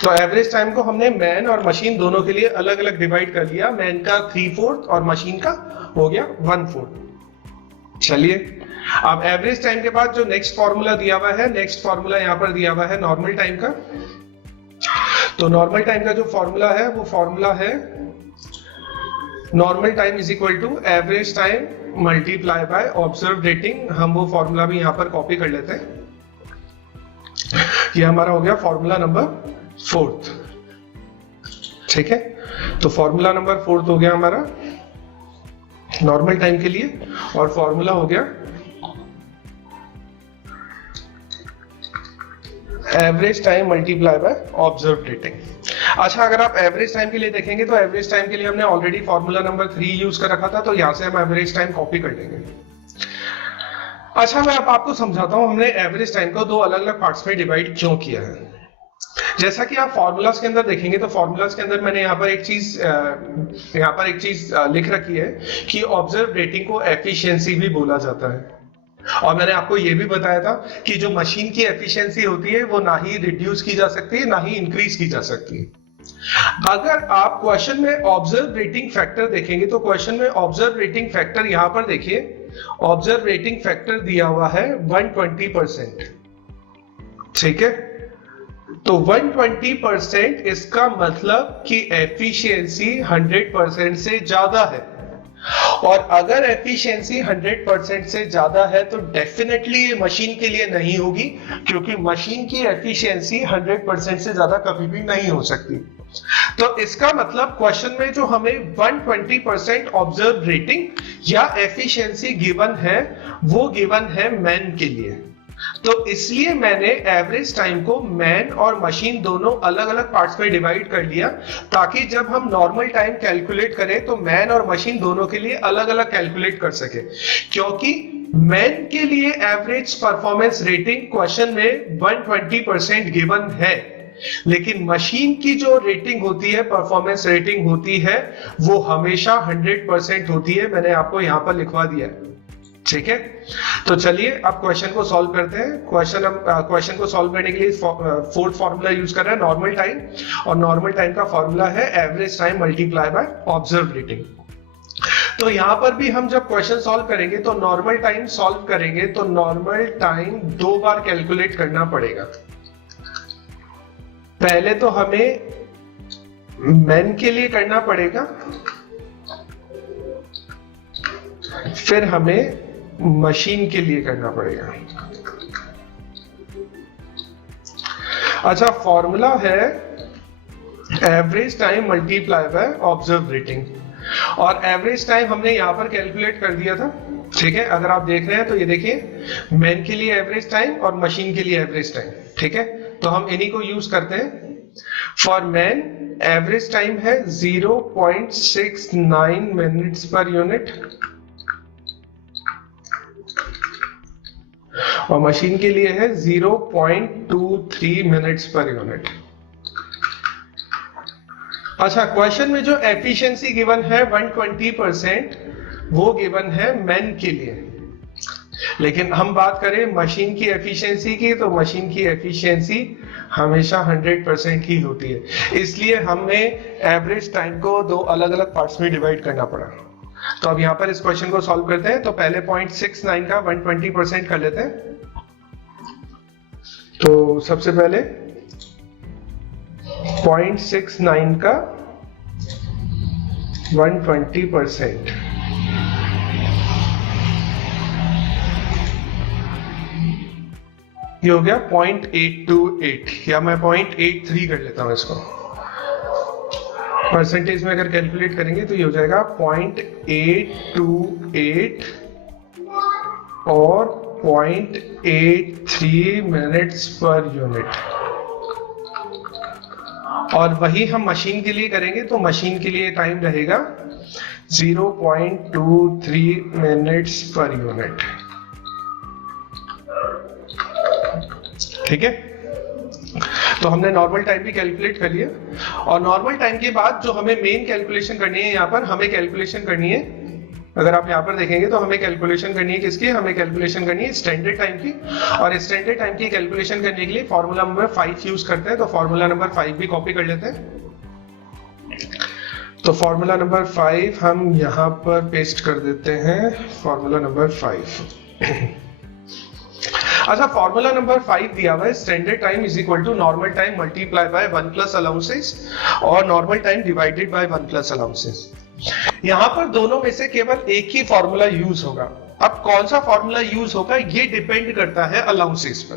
तो एवरेज टाइम को हमने मैन और मशीन दोनों के लिए अलग अलग डिवाइड कर लिया। मैन का 3/4 और मशीन का हो गया 1/4। चलिए, अब एवरेज टाइम के बाद जो नेक्स्ट फॉर्मूला दिया हुआ है, नेक्स्ट फॉर्मूला यहां पर दिया हुआ है नॉर्मल टाइम का। तो नॉर्मल टाइम का जो फॉर्मूला है वो फॉर्मूला है normal time is equal to average time multiply by observe rating. हम वो फॉर्मूला भी यहां पर कॉपी कर लेते हैं। ये हमारा हो गया फॉर्मूला नंबर फोर्थ। ठीक है, तो फॉर्मूला नंबर फोर्थ हो गया हमारा नॉर्मल टाइम के लिए, और फॉर्मूला हो गया average time multiply by observe rating. अच्छा, अगर आप एवरेज टाइम के लिए देखेंगे तो एवरेज टाइम के लिए हमने ऑलरेडी फॉर्मूला नंबर 3 यूज कर रखा था, तो यहां से हम एवरेज टाइम कॉपी कर लेंगे। अच्छा, मैं अब आपको समझाता हूं हमने एवरेज टाइम को दो अलग अलग पार्ट्स में डिवाइड क्यों किया है। जैसा कि आप फॉर्मूलाज के अंदर देखेंगे तो फॉर्मूलाज के अंदर मैंने यहाँ पर एक चीज लिख रखी है कि ऑब्जर्व रेटिंग को एफिशिएंसी भी बोला जाता है, और मैंने आपको यह भी बताया था कि जो मशीन की एफिशिएंसी होती है वो ना ही रिड्यूस की जा सकती है ना ही इंक्रीज की जा सकती है। अगर आप क्वेश्चन में ऑब्जर्व रेटिंग फैक्टर देखेंगे तो क्वेश्चन में ऑब्जर्व रेटिंग फैक्टर यहां पर देखिए, ऑब्जर्व रेटिंग फैक्टर दिया हुआ है 120%। ठीक है, तो 120% इसका मतलब कि एफिशिएंसी 100% से ज्यादा है, और अगर एफिशिएंसी 100% से ज्यादा है तो डेफिनेटली ये मशीन के लिए नहीं होगी, क्योंकि मशीन की एफिशिएंसी 100% से ज्यादा कभी भी नहीं हो सकती। तो इसका मतलब क्वेश्चन में जो हमें 120% ऑब्जर्व रेटिंग या एफिशिएंसी गिवन है वो गिवन है मैन के लिए। तो इसलिए मैंने एवरेज टाइम को मैन और मशीन दोनों अलग अलग पार्ट्स में डिवाइड कर लिया, ताकि जब हम नॉर्मल टाइम कैलकुलेट करें तो मैन और मशीन दोनों के लिए अलग अलग कैलकुलेट कर सके, क्योंकि मैन के लिए एवरेज परफॉर्मेंस रेटिंग क्वेश्चन में 120% गिवन है, लेकिन मशीन की जो रेटिंग होती है, परफॉर्मेंस रेटिंग होती है, वो हमेशा 100% होती है। मैंने आपको यहां पर लिखवा दिया है। ठीक है, तो चलिए अब क्वेश्चन को सॉल्व करते हैं। क्वेश्चन को सॉल्व करने के लिए फोर्थ फॉर्मूला यूज कर रहे हैं, नॉर्मल टाइम, और नॉर्मल टाइम का फॉर्मूला है average time multiply by observe rating. तो यहां पर भी हम जब क्वेश्चन सॉल्व करेंगे तो नॉर्मल टाइम सॉल्व करेंगे तो नॉर्मल टाइम 2 बार कैलकुलेट करना पड़ेगा। पहले तो हमें मैन के लिए करना पड़ेगा, फिर हमें मशीन के लिए करना पड़ेगा। अच्छा, फॉर्मूला है average time multiply by observe rating, और एवरेज टाइम हमने यहां पर कैलकुलेट कर दिया था। ठीक है, अगर आप देख रहे हैं तो ये देखिए मैन के लिए एवरेज टाइम और मशीन के लिए एवरेज टाइम। ठीक है, तो हम इन्हीं को यूज करते हैं। फॉर मैन एवरेज टाइम है 0.69 मिनट्स पर यूनिट, और मशीन के लिए है 0.23 मिनट्स पर यूनिट। अच्छा, क्वेश्चन में जो एफिशिएंसी गिवन है 120% वो गिवन है मैन के लिए, लेकिन हम बात करें मशीन की एफिशिएंसी की तो मशीन की एफिशिएंसी हमेशा 100% ही होती है, इसलिए हमें एवरेज टाइम को दो अलग अलग पार्ट्स में डिवाइड करना पड़ा। तो अब यहां पर इस क्वेश्चन को सॉल्व करते हैं। तो पहले 0.69 का 120% कर लेते हैं। तो सबसे पहले 0.69 का 120%, ये हो गया 0.828, या मैं 0.83 कर लेता हूं इसको। परसेंटेज में अगर कैलकुलेट करेंगे तो ये हो जाएगा 0.828 और 0.83 मिनट्स पर यूनिट। और वही हम मशीन के लिए करेंगे तो मशीन के लिए टाइम रहेगा 0.23 मिनट्स पर यूनिट। ठीक है, तो हमने नॉर्मल टाइम भी कैलकुलेट कर लिया, और नॉर्मल टाइम के बाद जो हमें मेन कैलकुलेशन करनी है, यहाँ पर हमें कैलकुलेशन करनी है, अगर आप यहाँ पर देखेंगे तो हमें कैलकुलेशन करनी है किसकी, हमें कैलकुलेशन करनी है स्टैंडर्ड टाइम की। और स्टैंडर्ड टाइम की कैलकुलेशन करने के लिए फॉर्मूला नंबर 5 यूज करते हैं, तो फॉर्मूला नंबर 5 भी कॉपी कर लेते हैं। तो फॉर्मूला नंबर 5 हम यहाँ पर पेस्ट कर देते हैं, फॉर्मूला नंबर 5। अच्छा, फॉर्मूला नंबर 5 दिया हुआ है standard time is equal to normal time multiply by 1 plus allowances और normal time divided by 1 plus allowances. यहां पर दोनों में से केवल एक ही फॉर्मूला यूज होगा। अब कौन सा फॉर्मूला यूज होगा ये डिपेंड करता है अलाउंसेस पर।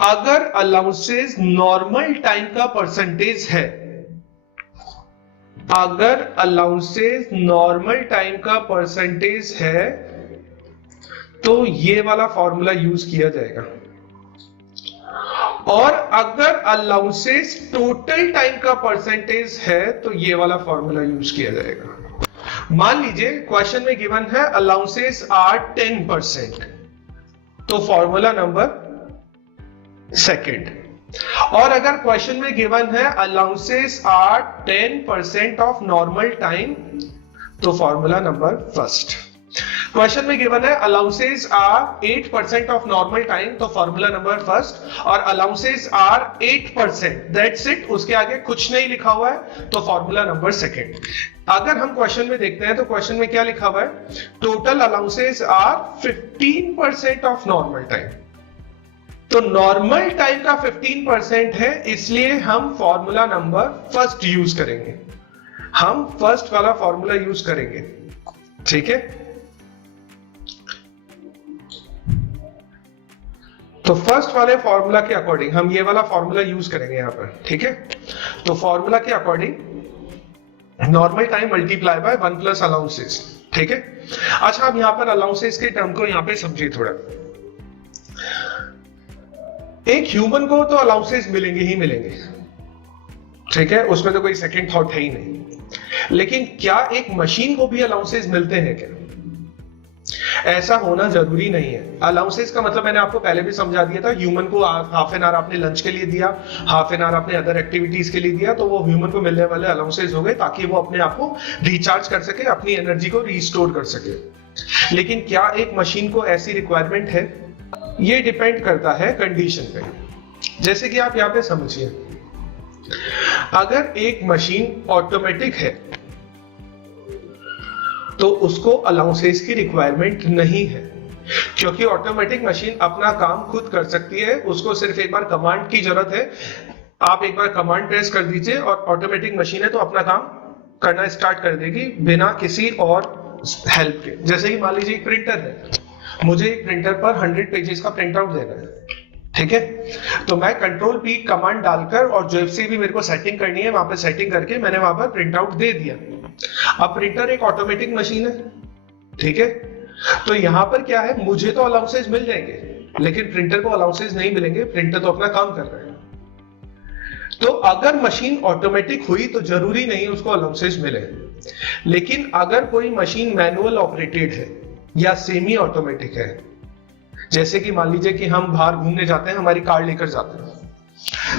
अगर अलाउंसेस नॉर्मल टाइम का परसेंटेज है, अगर अलाउंसेस नॉर्मल टाइम का परसेंटेज है तो ये वाला फॉर्मूला यूज किया जाएगा, और अगर अलाउंसेस टोटल टाइम का परसेंटेज है तो ये वाला फॉर्मूला यूज किया जाएगा। मान लीजिए क्वेश्चन में गिवन है अलाउंसेस आर 10%, तो फॉर्मूला नंबर सेकंड। और अगर क्वेश्चन में गिवन है allowances are 10% of normal time, तो फॉर्मूला नंबर फर्स्ट। क्वेश्चन में गिवन है allowances are 8% of normal time, तो फॉर्मूला नंबर फर्स्ट। और अलाउंसेस आर 8%, दैट्स इट, उसके आगे कुछ नहीं लिखा हुआ है, तो फॉर्मूला नंबर सेकंड। अगर हम क्वेश्चन में देखते हैं तो क्वेश्चन में क्या लिखा हुआ है, total allowances are 15% of normal time, तो नॉर्मल टाइम का 15% है, इसलिए हम फॉर्मूला नंबर फर्स्ट यूज करेंगे, हम फर्स्ट वाला फॉर्मूला यूज करेंगे। ठीक है, तो फर्स्ट वाले फॉर्मूला के अकॉर्डिंग हम ये वाला फॉर्मूला यूज करेंगे यहां पर। ठीक है, तो फॉर्मूला के according normal time multiply by 1 plus allowances. ठीक है, अच्छा अब यहां पर अलाउंसेस के टर्म को यहां पे समझिए थोड़ा। एक ह्यूमन को तो अलाउंसेस मिलेंगे ही मिलेंगे, ठीक है, उसमें तो कोई सेकंड थॉट है ही नहीं। लेकिन क्या एक मशीन को भी अलाउंसेस मिलते हैं क्या? ऐसा होना जरूरी नहीं है। अलाउंसेस का मतलब मैंने आपको पहले भी समझा दिया था, ह्यूमन को हाफ एन आवर आपने लंच के लिए दिया, हाफ एन आवर आपने अदर एक्टिविटीज के लिए दिया, तो वो ह्यूमन को मिलने वाले अलाउंसेस हो गए, ताकि वो अपने आप को रिचार्ज कर सके, अपनी एनर्जी को रिस्टोर कर सके। लेकिन क्या एक मशीन को ऐसी रिक्वायरमेंट है? ये डिपेंड करता है कंडीशन पे। जैसे कि आप यहां पे समझिए, अगर एक मशीन ऑटोमेटिक है तो उसको अलाउंसेस की रिक्वायरमेंट नहीं है, क्योंकि ऑटोमेटिक मशीन अपना काम खुद कर सकती है, उसको सिर्फ एक बार कमांड की जरूरत है। आप एक बार कमांड प्रेस कर दीजिए और ऑटोमेटिक मशीन है तो अपना काम करना स्टार्ट कर देगी बिना किसी और हेल्प के। जैसे कि मान लीजिए एक प्रिंटर है, मुझे एक प्रिंटर पर 100 पेजेस का प्रिंट आउट देना है, ठीक है, तो मैं कंट्रोल पी कमांड डालकर और जो से भी मेरे को सेटिंग करनी है वहां पर सेटिंग करके मैंने वहां पर प्रिंट आउट दे दिया। अब प्रिंटर एक ऑटोमेटिक मशीन है, ठीक है, तो यहां पर क्या है, मुझे तो अलाउंसेस मिल जाएंगे लेकिन प्रिंटर को अलाउंसेस नहीं मिलेंगे, प्रिंटर तो अपना काम कर रहा है। तो अगर मशीन ऑटोमेटिक हुई तो जरूरी नहीं उसको अलाउंसेस मिले, लेकिन अगर कोई मशीन मैनुअल ऑपरेटेड है या सेमी ऑटोमेटिक है, जैसे कि मान लीजिए कि हम बाहर घूमने जाते हैं, हमारी कार लेकर जाते हैं,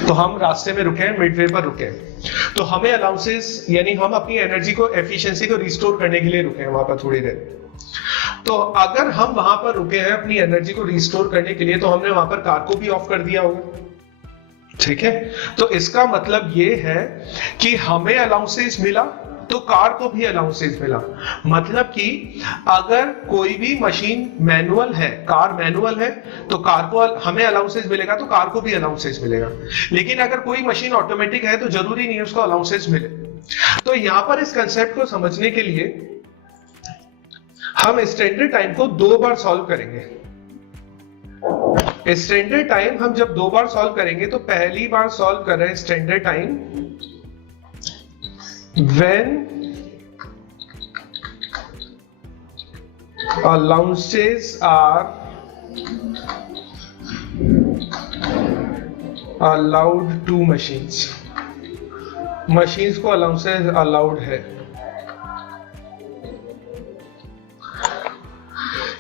तो हम रास्ते में रुके हैं, मिडवे पर रुके हैं, तो हमें अलाउंसेस यानी हम अपनी एनर्जी को, एफिशिएंसी को रिस्टोर करने के लिए रुके हैं वहां पर थोड़ी देर। तो अगर हम वहां पर रुके हैं अपनी एनर्जी को रिस्टोर करने के लिए, तो हमने वहां पर कार को भी ऑफ कर दिया होगा, ठीक है। तो इसका मतलब ये है कि हमें अलाउंसेस मिला तो कार को भी अलाउंसेस मिला। मतलब कि अगर कोई भी मशीन मैनुअल है, कार मैनुअल है, तो कार को हमें अलाउंसेस मिलेगा तो कार को भी अलाउंसेस मिलेगा। लेकिन अगर कोई मशीन ऑटोमेटिक है तो जरूरी नहीं है उसको अलाउंसेस मिले। तो यहां पर इस कंसेप्ट को समझने के लिए हम स्टैंडर्ड टाइम को 2 बार सॉल्व करेंगे। स्टैंडर्ड टाइम हम जब 2 बार सॉल्व करेंगे, तो पहली बार सॉल्व कर रहे हैं standard time when allowances are allowed to machines, machines को allowances allowed है।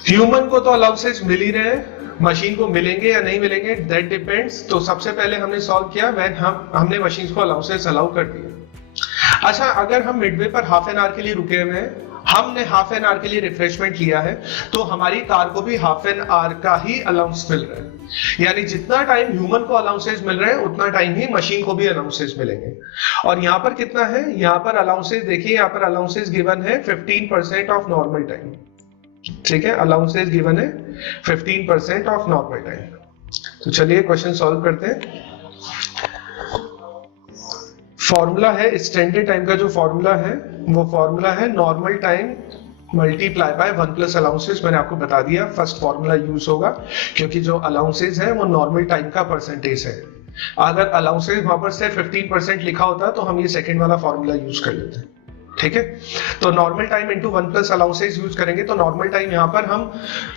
ह्यूमन को तो अलाउंसेस मिल ही रहे हैं, मशीन को मिलेंगे या नहीं मिलेंगे दैट डिपेंड्स। तो सबसे पहले हमने सॉल्व किया व्हेन हमने मशीन को अलाउंसेस अलाउ कर दिया। अच्छा, अगर हम मिडवे पर हाफ एन आवर के लिए रुके हुए हैं, हमने हाफ एन आवर के लिए रिफ्रेशमेंट लिया है, तो हमारी कार को भी हाफ एन आवर का ही अलाउंस मिल रहा है। यानी जितना टाइम ह्यूमन को अलाउंसेस मिल रहे हैं उतना टाइम ही मशीन को भी अलाउंसेस मिलेंगे। और यहाँ पर कितना है, यहाँ पर अलाउंसेस देखिए, यहाँ पर अलाउंसेस गिवन है 15% ऑफ नॉर्मल टाइम, ठीक है, अलाउंसेस गिवन है 15% ऑफ नॉर्मल टाइम। तो चलिए क्वेश्चन सॉल्व करते हैं। फॉर्मूला है स्टैंडर्ड टाइम का, जो फॉर्मूला है वो फॉर्मूला है normal time multiply by 1 plus allowances. मैंने आपको बता दिया फर्स्ट फॉर्मूला यूज होगा, क्योंकि जो अलाउंसेस है वो नॉर्मल टाइम का परसेंटेज है। अगर अलाउंसेस वहां पर से 15% लिखा होता तो हम ये सेकंड वाला फॉर्मूला यूज कर लेते हैं। ठीक है, तो normal time into 1 plus allowances use करेंगे। तो नॉर्मल टाइम यहाँ पर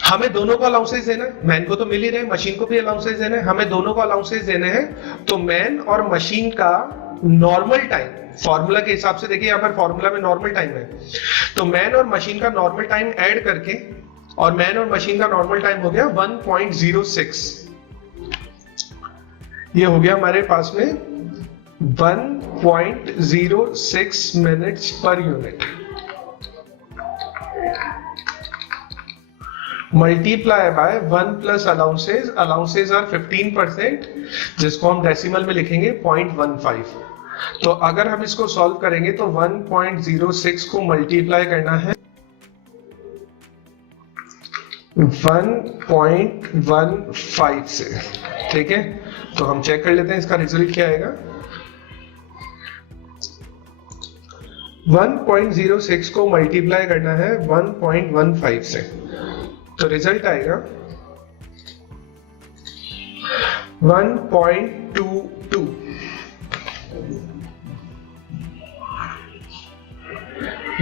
हमें दोनों को अलाउंसेस देना है, मैन को तो मिल ही रहे, मशीन को भी अलाउंसेस देने हैं, हमें दोनों को अलाउंसेस देने हैं। तो मैन और मशीन का नॉर्मल टाइम फॉर्मूला के हिसाब से, देखिए यहाँ पर फॉर्मूला में नॉर्मल टाइम है, तो मैन और मशीन का नॉर्मल टाइम ऐड करके, और मैन और मशीन का नॉर्मल टाइम हो गया 1.06। ये हो गया हमारे पास में 1.06 minutes per unit. Multiply by 1 plus allowances, allowances are 15%, जिसको हम डेसिमल में लिखेंगे 0.15। तो अगर हम इसको सॉल्व करेंगे तो 1.06 को मल्टीप्लाई करना है 1.15 से। ठीक है, तो हम चेक कर लेते हैं इसका रिजल्ट क्या आएगा। 1.06 को मल्टीप्लाई करना है 1.15 से, तो रिजल्ट आएगा 1.22।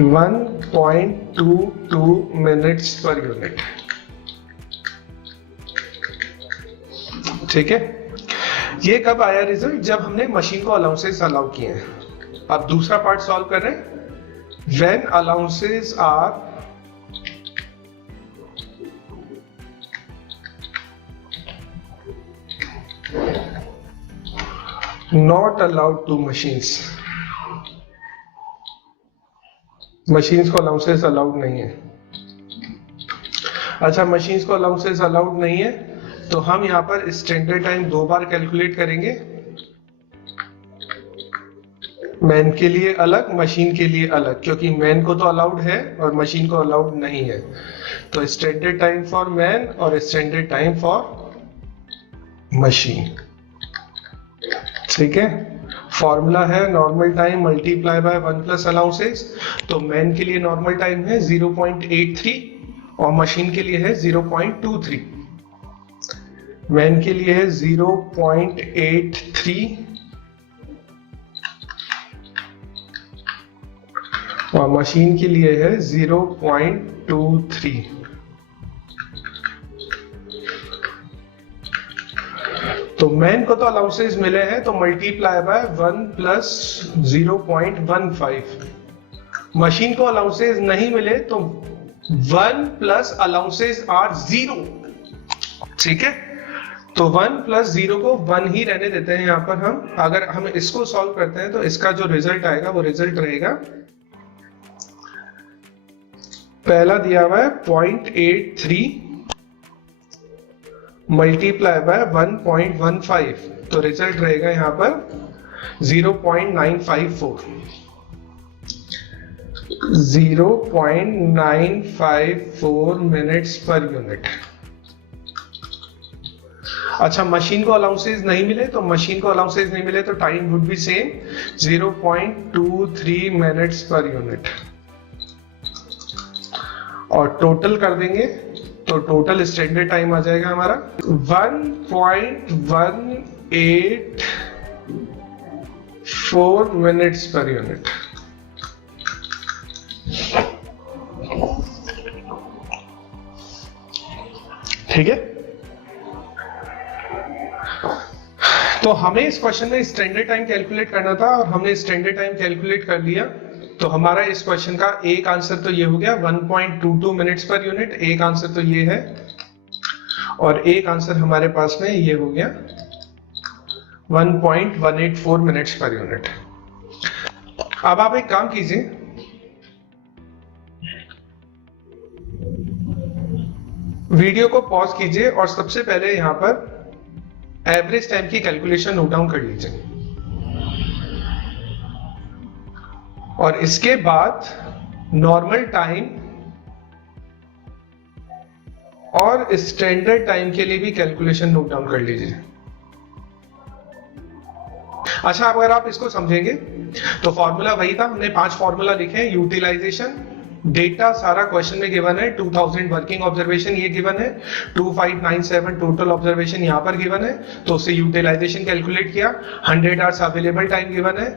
1.22 मिनट्स पर यूनिट। ठीक है, ये कब आया रिजल्ट? जब हमने मशीन को अलाउंसेस अलाउ किए हैं। अब दूसरा पार्ट सॉल्व कर रहे हैं। When allowances are not allowed to machines, machines को अलाउंसेस अलाउड नहीं है। अच्छा, मशीन्स को अलाउंसेस अलाउड नहीं है, तो हम यहां पर स्टैंडर्ड टाइम 2 बार कैलकुलेट करेंगे, मैन के लिए अलग, मशीन के लिए अलग, क्योंकि मैन को तो अलाउड है और मशीन को अलाउड नहीं है। तो स्टैंडर्ड टाइम फॉर मैन और स्टैंडर्ड टाइम फॉर मशीन। ठीक है, फॉर्मूला है normal time multiply by 1 plus allowances. तो मैन के लिए नॉर्मल टाइम है 0.83 और मशीन के लिए है 0.23। मैन के लिए है 0.83 और मशीन के लिए है 0.23। तो मैन को तो अलाउंसेस मिले हैं, तो मल्टीप्लाई बाय 1 प्लस 0.15। मशीन को अलाउंसेस नहीं मिले तो 1 प्लस अलाउंसेस आर 0। ठीक है, तो 1 प्लस 0 को 1 ही रहने देते हैं यहां पर हम। अगर हम इसको सॉल्व करते हैं तो इसका जो रिजल्ट आएगा वो रिजल्ट रहेगा, पहला दिया हुआ है 0.83 मल्टीप्लाई बाय 1.15, तो रिजल्ट रहेगा यहां पर 0.954। 0.954 मिनट्स पर यूनिट। अच्छा, मशीन को अलाउंसेस नहीं मिले, तो मशीन को अलाउंसेस नहीं मिले तो time would be same 0.23 minutes per unit. और टोटल कर देंगे तो टोटल स्टैंडर्ड टाइम आ जाएगा हमारा 1.184 मिनट्स पर यूनिट। ठीक है, तो हमें इस क्वेश्चन में स्टैंडर्ड टाइम कैलकुलेट करना था और हमने स्टैंडर्ड टाइम कैलकुलेट कर लिया। तो हमारा इस क्वेश्चन का एक आंसर तो ये हो गया 1.22 मिनट्स पर यूनिट, एक आंसर तो ये है, और एक आंसर हमारे पास में ये हो गया 1.184 मिनट्स पर यूनिट। अब आप एक काम कीजिए, वीडियो को पॉज कीजिए और सबसे पहले यहां पर एवरेज टाइम की कैलकुलेशन नोट डाउन कर लीजिए, और इसके बाद नॉर्मल टाइम और स्टैंडर्ड टाइम के लिए भी कैलकुलेशन नोट डाउन कर लीजिए। अच्छा, अगर आप इसको समझेंगे तो फॉर्मूला वही था, हमने 5 फॉर्मूला लिखे हैं। यूटिलाइजेशन, डेटा सारा क्वेश्चन में गिवन है, 2000 वर्किंग ऑब्जर्वेशन ये गिवन है, 2597 टोटल ऑब्जर्वेशन यहाँ पर गिवन है, तो उससे यूटिलाइजेशन कैलकुलेट किया, 100 आवर्स अवेलेबल टाइम गिवन है,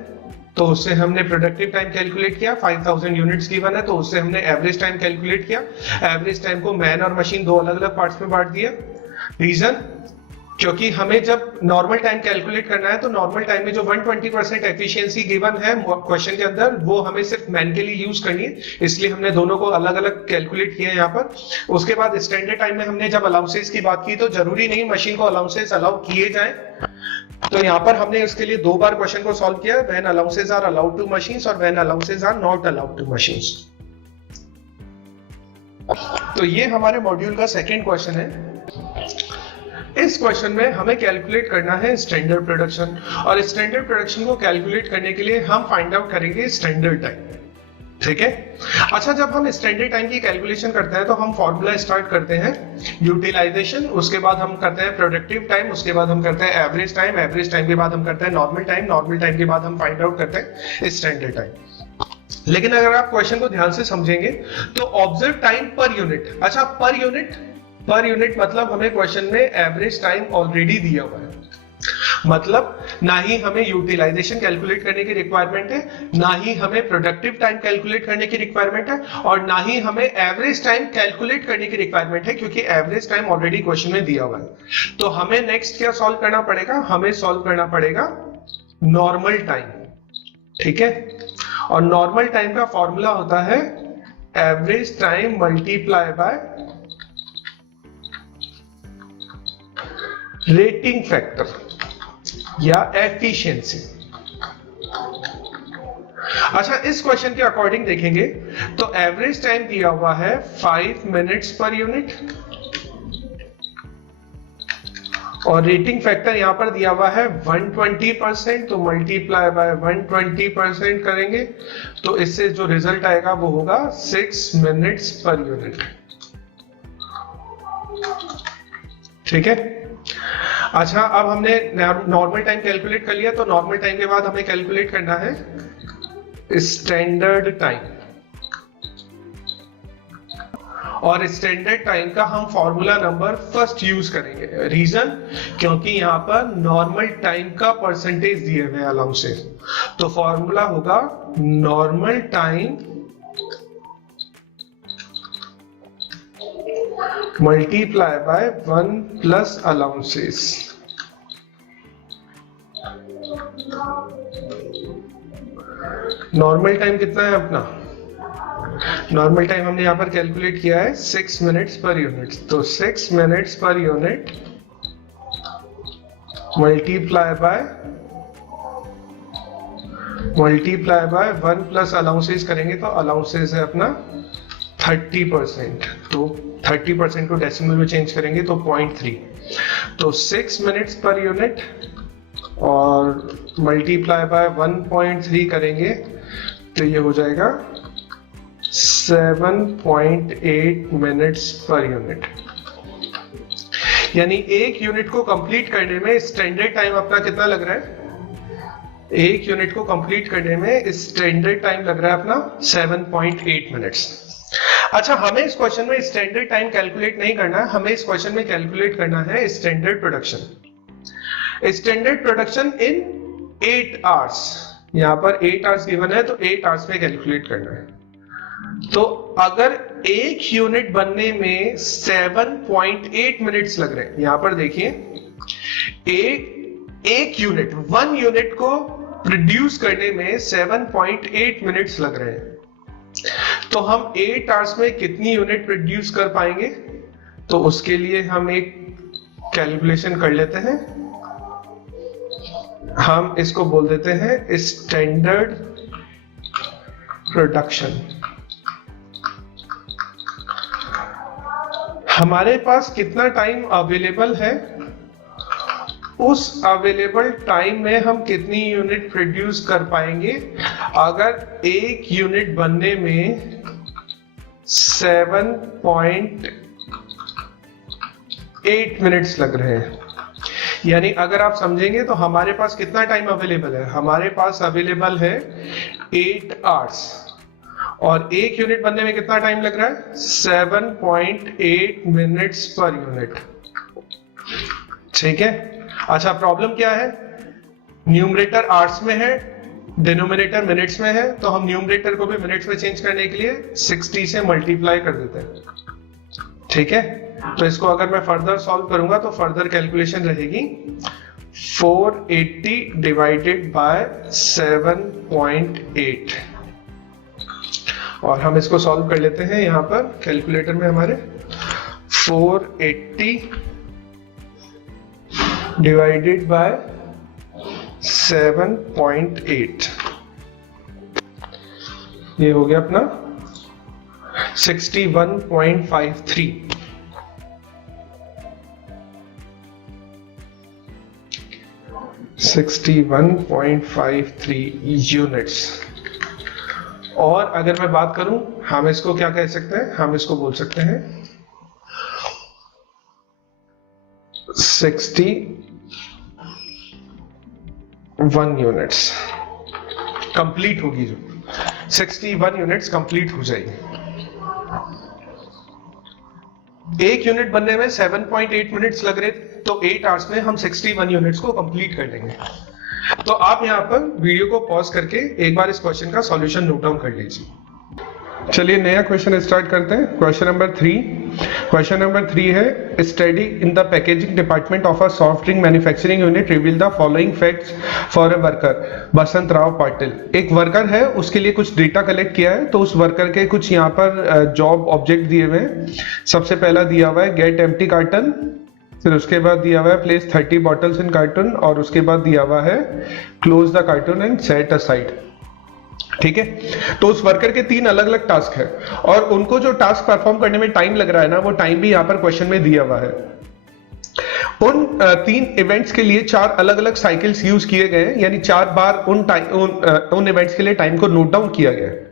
तो उससे हमने प्रोडक्टिव टाइम कैलकुलेट किया, 5000 यूनिट्स गिवन है, तो उससे हमने एवरेज टाइम कैलकुलेट किया, एवरेज टाइम को मैन और मशीन दो अलग अलग पार्ट्स में बांट दिया। रीजन, क्योंकि हमें जब नॉर्मल टाइम कैलकुलेट करना है तो नॉर्मल टाइम में जो 120% एफिशिएंसी गिवन है क्वेश्चन के अंदर वो हमें सिर्फ मैन्युअली यूज करनी है, इसलिए हमने दोनों को अलग अलग कैलकुलेट किया यहाँ पर। उसके बाद स्टैंडर्ड टाइम में हमने जब अलाउंसेस की बात की तो जरूरी नहीं मशीन को अलाउंसेस अलाउ किए जाए, तो यहाँ पर हमने उसके लिए दो बार क्वेश्चन को सॉल्व किया, when allowances are allowed to machines और when allowances are not allowed to machines. तो ये हमारे मॉड्यूल का सेकंड क्वेश्चन है। इस क्वेश्चन में हमें कैलकुलेट करना है स्टैंडर्ड प्रोडक्शन, और स्टैंडर्ड प्रोडक्शन को कैलकुलेट करने के लिए हम फाइंड आउट करेंगे स्टैंडर्ड टाइम। ठीक है, अच्छा, जब हम स्टैंडर्ड टाइम की कैलकुलेशन करते हैं तो हम फॉर्मूला स्टार्ट करते हैं यूटिलाइजेशन, उसके बाद हम करते हैं प्रोडक्टिव टाइम, उसके बाद हम करते हैं एवरेज टाइम, एवरेज टाइम के बाद हम करते हैं नॉर्मल टाइम, नॉर्मल टाइम के बाद हम फाइंड आउट करते हैं स्टैंडर्ड टाइम। लेकिन अगर आप क्वेश्चन को ध्यान से समझेंगे तो ऑब्जर्व टाइम पर यूनिट, अच्छा पर यूनिट मतलब हमें क्वेश्चन में एवरेज टाइम ऑलरेडी दिया हुआ है, मतलब ना ही हमें यूटिलाइजेशन कैलकुलेट करने की रिक्वायरमेंट है, ना ही हमें प्रोडक्टिव टाइम कैलकुलेट करने की रिक्वायरमेंट है, और ना ही हमें एवरेज टाइम कैलकुलेट करने की रिक्वायरमेंट है, क्योंकि एवरेज टाइम ऑलरेडी क्वेश्चन में दिया हुआ है। तो हमें नेक्स्ट क्या सॉल्व करना पड़ेगा, हमें सॉल्व करना पड़ेगा नॉर्मल टाइम। ठीक है, और नॉर्मल टाइम का फॉर्मूला होता है average time multiply buy rating factor या एफिशिएंसी। अच्छा, इस क्वेश्चन के अकॉर्डिंग देखेंगे तो एवरेज टाइम दिया हुआ है 5 मिनट्स पर यूनिट, और रेटिंग फैक्टर यहां पर दिया हुआ है 120%, तो मल्टीप्लाई बाय 120% करेंगे तो इससे जो रिजल्ट आएगा वो होगा 6 मिनट्स पर यूनिट। ठीक है, अच्छा, अब हमने नॉर्मल टाइम कैलकुलेट कर लिया, तो नॉर्मल टाइम के बाद हमें कैलकुलेट करना है स्टैंडर्ड टाइम, और स्टैंडर्ड टाइम का हम फॉर्मूला नंबर फर्स्ट यूज करेंगे। रीजन, क्योंकि यहाँ पर नॉर्मल टाइम का परसेंटेज दिए हुए अलाउंस से, तो फॉर्मूला होगा normal time multiply by 1 plus allowances. Normal time कितना है अपना, नॉर्मल टाइम हमने यहां पर कैलकुलेट किया है 6 मिनट्स पर यूनिट, तो 6 minutes per unit multiply by 1 plus allowances करेंगे, तो अलाउंसेस है अपना 30%, तो 30% को डेसिमल में चेंज करेंगे तो 0.3, तो 6 मिनट्स पर यूनिट और मल्टीप्लाई बाय 1.3 करेंगे तो ये हो जाएगा 7.8 मिनट्स पर यूनिट। यानी एक यूनिट को कंप्लीट करने में स्टैंडर्ड टाइम अपना कितना लग रहा है, एक यूनिट को कंप्लीट करने में स्टैंडर्ड टाइम लग रहा है अपना 7.8 मिनट्स। अच्छा, हमें इस क्वेश्चन में स्टैंडर्ड टाइम कैलकुलेट नहीं करना है, हमें इस क्वेश्चन में कैलकुलेट करना है standard production. Standard production in 8 hours, यहां पर 8 आवर्स गिवन है तो 8 आवर्स में कैलकुलेट करना है। तो अगर एक यूनिट बनने में 7.8 मिनट्स लग रहे हैं, यहां पर देखिए एक यूनिट, 1 यूनिट को प्रोड्यूस करने में 7.8 मिनट्स लग रहे हैं, तो हम 8 आवर्स में कितनी यूनिट प्रोड्यूस कर पाएंगे, तो उसके लिए हम एक कैलकुलेशन कर लेते हैं, हम इसको बोल देते हैं स्टैंडर्ड प्रोडक्शन। हमारे पास कितना टाइम अवेलेबल है, उस अवेलेबल टाइम में हम कितनी यूनिट प्रोड्यूस कर पाएंगे। अगर एक यूनिट बनने में 7.8 मिनट्स लग रहे हैं, यानी अगर आप समझेंगे तो हमारे पास कितना टाइम अवेलेबल है, हमारे पास अवेलेबल है 8 आवर्स, और 1 यूनिट बनने में कितना टाइम लग रहा है? 7.8 मिनट्स पर यूनिट। ठीक है। अच्छा, प्रॉब्लम क्या है? न्यूमरेटर आवर्स में है, डिनोमिनेटर मिनट्स में है, तो हम न्यूमरेटर को भी मिनट्स में चेंज करने के लिए 60 से मल्टीप्लाई कर देते हैं। ठीक है। तो इसको अगर मैं फर्दर सॉल्व करूंगा तो फर्दर कैलकुलेशन रहेगी 480 डिवाइडेड बाय 7.8, और हम इसको सॉल्व कर लेते हैं यहां पर कैलकुलेटर में हमारे। 480 डिवाइडेड बाय 7.8, ये हो गया अपना 61.53। यूनिट्स। और अगर मैं बात करूं, हम इसको क्या कह सकते हैं? हम इसको बोल सकते हैं 61 यूनिट्स कंप्लीट होगी, जो 61 यूनिट्स कंप्लीट हो जाएगी। 1 यूनिट बनने में 7.8 मिनट्स लग रहे, तो 8 आवर्स में हम 61 यूनिट्स को कंप्लीट कर लेंगे। तो आप यहां पर वीडियो को पॉज करके एक बार इस क्वेश्चन का सॉल्यूशन नोट डाउन कर लीजिए। चलिए नया क्वेश्चन स्टार्ट करते हैं। Question number 3। क्वेश्चन नंबर 3 है, study in the packaging department of a soft drink manufacturing unit reveal the following facts for a worker. Basant Rao Patil, एक वर्कर है, उसके लिए कुछ डेटा कलेक्ट किया है, तो उस वर्कर के कुछ यहाँ पर जॉब ऑब्जेक्ट दिए हुए हैं। सबसे पहला दिया हुआ है गेट एम्प्टी कार्टन, फिर उसके बाद दिया हुआ है प्लेस 30 बॉटल्स इन कार्टन, और उसके बाद दिया हुआ है close the carton and set aside. ठीक है। तो उस वर्कर के 3 अलग अलग टास्क है, और उनको जो टास्क परफॉर्म करने में टाइम लग रहा है ना, वो टाइम भी यहां पर क्वेश्चन में दिया हुआ है। उन 3 इवेंट्स के लिए 4 अलग अलग साइकिल्स यूज किए गए हैं, यानी 4 बार उन इवेंट्स के लिए टाइम को नोट डाउन किया गया है।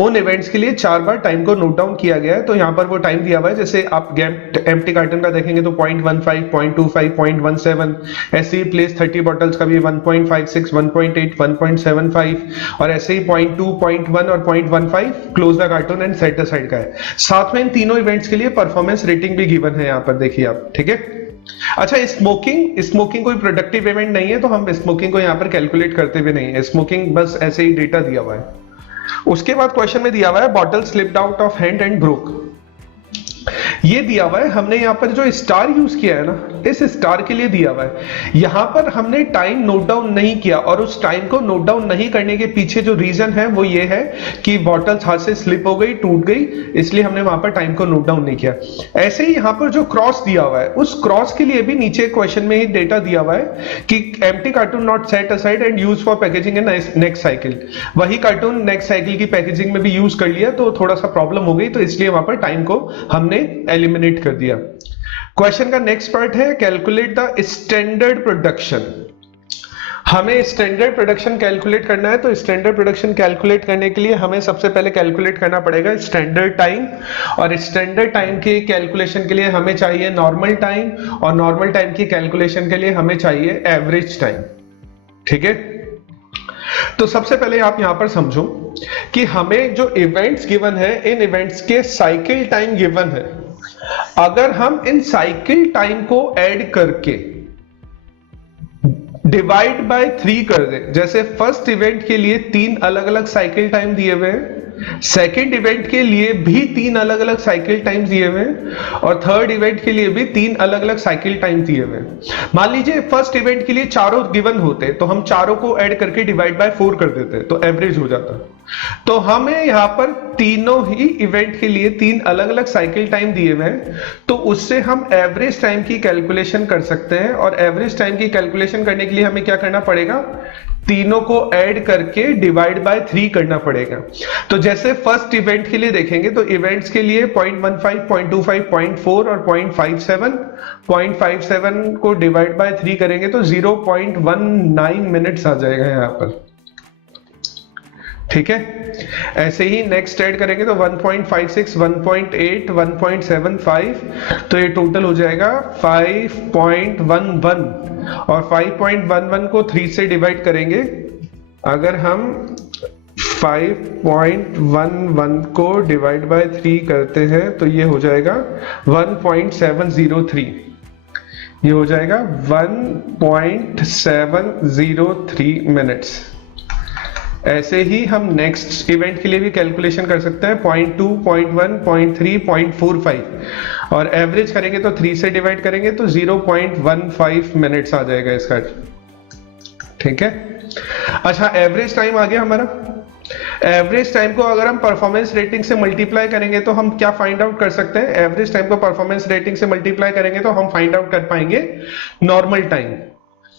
उन इवेंट्स के लिए 4 बार टाइम को नोट डाउन किया गया है। तो यहां पर वो टाइम दिया हुआ है, जैसे आप एम्प्टी कार्टन का देखेंगे तो 0.15, 0.25, 0.17, ऐसे ही प्लेस 30 बॉटल्स का भी 1.56, 1.8, 1.75, और ऐसे ही 0.2, 0.1 और 0.15 close the carton and set aside का है। साथ में इन तीनों इवेंट्स के लिए परफॉर्मेंस रेटिंग भी गिवन है यहां पर, देखिए आप। ठीक है। अच्छा, स्मोकिंग कोई प्रोडक्टिव इवेंट नहीं है, तो हम स्मोकिंग को यहां पर कैलकुलेट करते भी नहीं है। स्मोकिंग बस ऐसे ही डेटा दिया हुआ है। उसके बाद क्वेश्चन में दिया हुआ है bottle slipped out of hand and broke. ये दिया हुआ है, हमने यहां पर जो स्टार यूज किया है ना, इस स्टार के लिए दिया हुआ है। यहां पर हमने टाइम नोट डाउन नहीं किया, और उस टाइम को नोट डाउन नहीं करने के पीछे जो रीजन है वो ये है कि बॉटल्स हाथ से स्लिप हो गई, टूट गई, इसलिए हमने वहां पर टाइम को नोट डाउन नहीं किया। ऐसे ही यहां पर जो क्रॉस दिया हुआ है, उस क्रॉस के लिए भी नीचे क्वेश्चन में ही डेटा दिया हुआ है कि empty cartoon not set aside and use for packaging in next cycle. वही कार्टून नेक्स्ट साइकिल की पैकेजिंग में भी यूज कर लिया, तो थोड़ा सा प्रॉब्लम हो गई, तो इसलिए वहां पर टाइम को हमने एलिमिनेट कर दिया। क्वेश्चन का नेक्स्ट पार्ट है कैलकुलेट द स्टैंडर्ड प्रोडक्शन। हमें स्टैंडर्ड प्रोडक्शन कैलकुलेट करना है, तो स्टैंडर्ड प्रोडक्शन कैलकुलेट करने के लिए हमें सबसे पहले कैलकुलेट करना पड़ेगा स्टैंडर्ड टाइम, और स्टैंडर्ड टाइम की कैलकुलेशन के लिए हमें चाहिए नॉर्मल टाइम, और नॉर्मल टाइम की कैलकुलेशन के लिए हमें चाहिए एवरेज टाइम। ठीक है। तो सबसे पहले आप यहां पर समझो कि हमें जो इवेंट्स गिवन है, इन इवेंट्स के साइकिल टाइम गिवन है। अगर हम इन साइकिल टाइम को ऐड करके डिवाइड बाय 3 कर दें, जैसे फर्स्ट इवेंट के लिए 3 अलग अलग साइकिल टाइम दिए हुए हैं, सेकेंड इवेंट के लिए भी 3 अलग अलग साइकिल टाइम दिए हुए हैं, और थर्ड इवेंट के लिए भी 3 अलग अलग साइकिल टाइम दिए हुए हैं। मान लीजिए फर्स्ट इवेंट के लिए चारों गिवन होते, तो हम चारों को ऐड करके डिवाइड बाय 4 कर देते, तो एवरेज हो जाता। तो हमें यहां पर तीनों ही इवेंट के लिए 3 अलग अलग साइकिल टाइम दिए हुए हैं, तो उससे हम एवरेज टाइम की कैलकुलेशन कर सकते हैं। और एवरेज टाइम की कैलकुलेशन करने के लिए हमें क्या करना पड़ेगा? तीनों को ऐड करके डिवाइड बाय 3 करना पड़ेगा। तो जैसे फर्स्ट इवेंट के लिए देखेंगे, तो इवेंट्स के लिए 0.15, 0.25, 0.4 और 0.57 को डिवाइड बाय 3 करेंगे तो 0.19 मिनट्स आ जाएगा यहां पर। ठीक है। ऐसे ही नेक्स्ट ऐड करेंगे तो 1.56, 1.8, 1.75, तो ये टोटल हो जाएगा 5.11, और 5.11 को 3 से डिवाइड करेंगे। अगर हम 5.11 को डिवाइड बाय 3 करते हैं तो ये हो जाएगा 1.703, ये हो जाएगा 1.703 मिनट्स। ऐसे ही हम नेक्स्ट इवेंट के लिए भी कैलकुलेशन कर सकते हैं, 0.2, 0.1, 0.3, 0.45 और एवरेज करेंगे तो 3 से डिवाइड करेंगे तो 0.15 मिनट्स आ जाएगा इसका। ठीक है, अच्छा एवरेज टाइम आ गया हमारा। एवरेज टाइम को अगर हम परफॉर्मेंस रेटिंग से मल्टीप्लाई करेंगे तो हम क्या फाइंड आउट कर सकते हैं? एवरेज टाइम को परफॉर्मेंस रेटिंग से मल्टीप्लाई करेंगे तो हम फाइंड आउट कर पाएंगे नॉर्मल टाइम।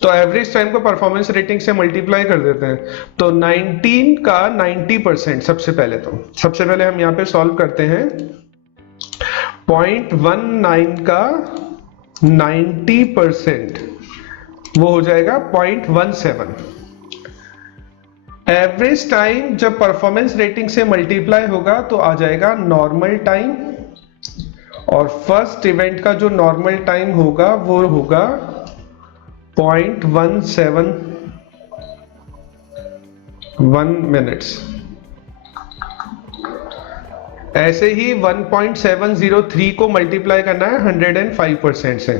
तो एवरेज टाइम को परफॉर्मेंस रेटिंग से मल्टीप्लाई कर देते हैं तो 19 का 90%, सबसे पहले हम यहां पे सॉल्व करते हैं। 0.19 का 90% वो हो जाएगा 0.17। एवरेज टाइम जब परफॉर्मेंस रेटिंग से मल्टीप्लाई होगा तो आ जाएगा नॉर्मल टाइम, और फर्स्ट इवेंट का जो नॉर्मल टाइम होगा वो होगा 0.171 मिनट्स। ऐसे ही 1.703 को मल्टीप्लाई करना है 105% से,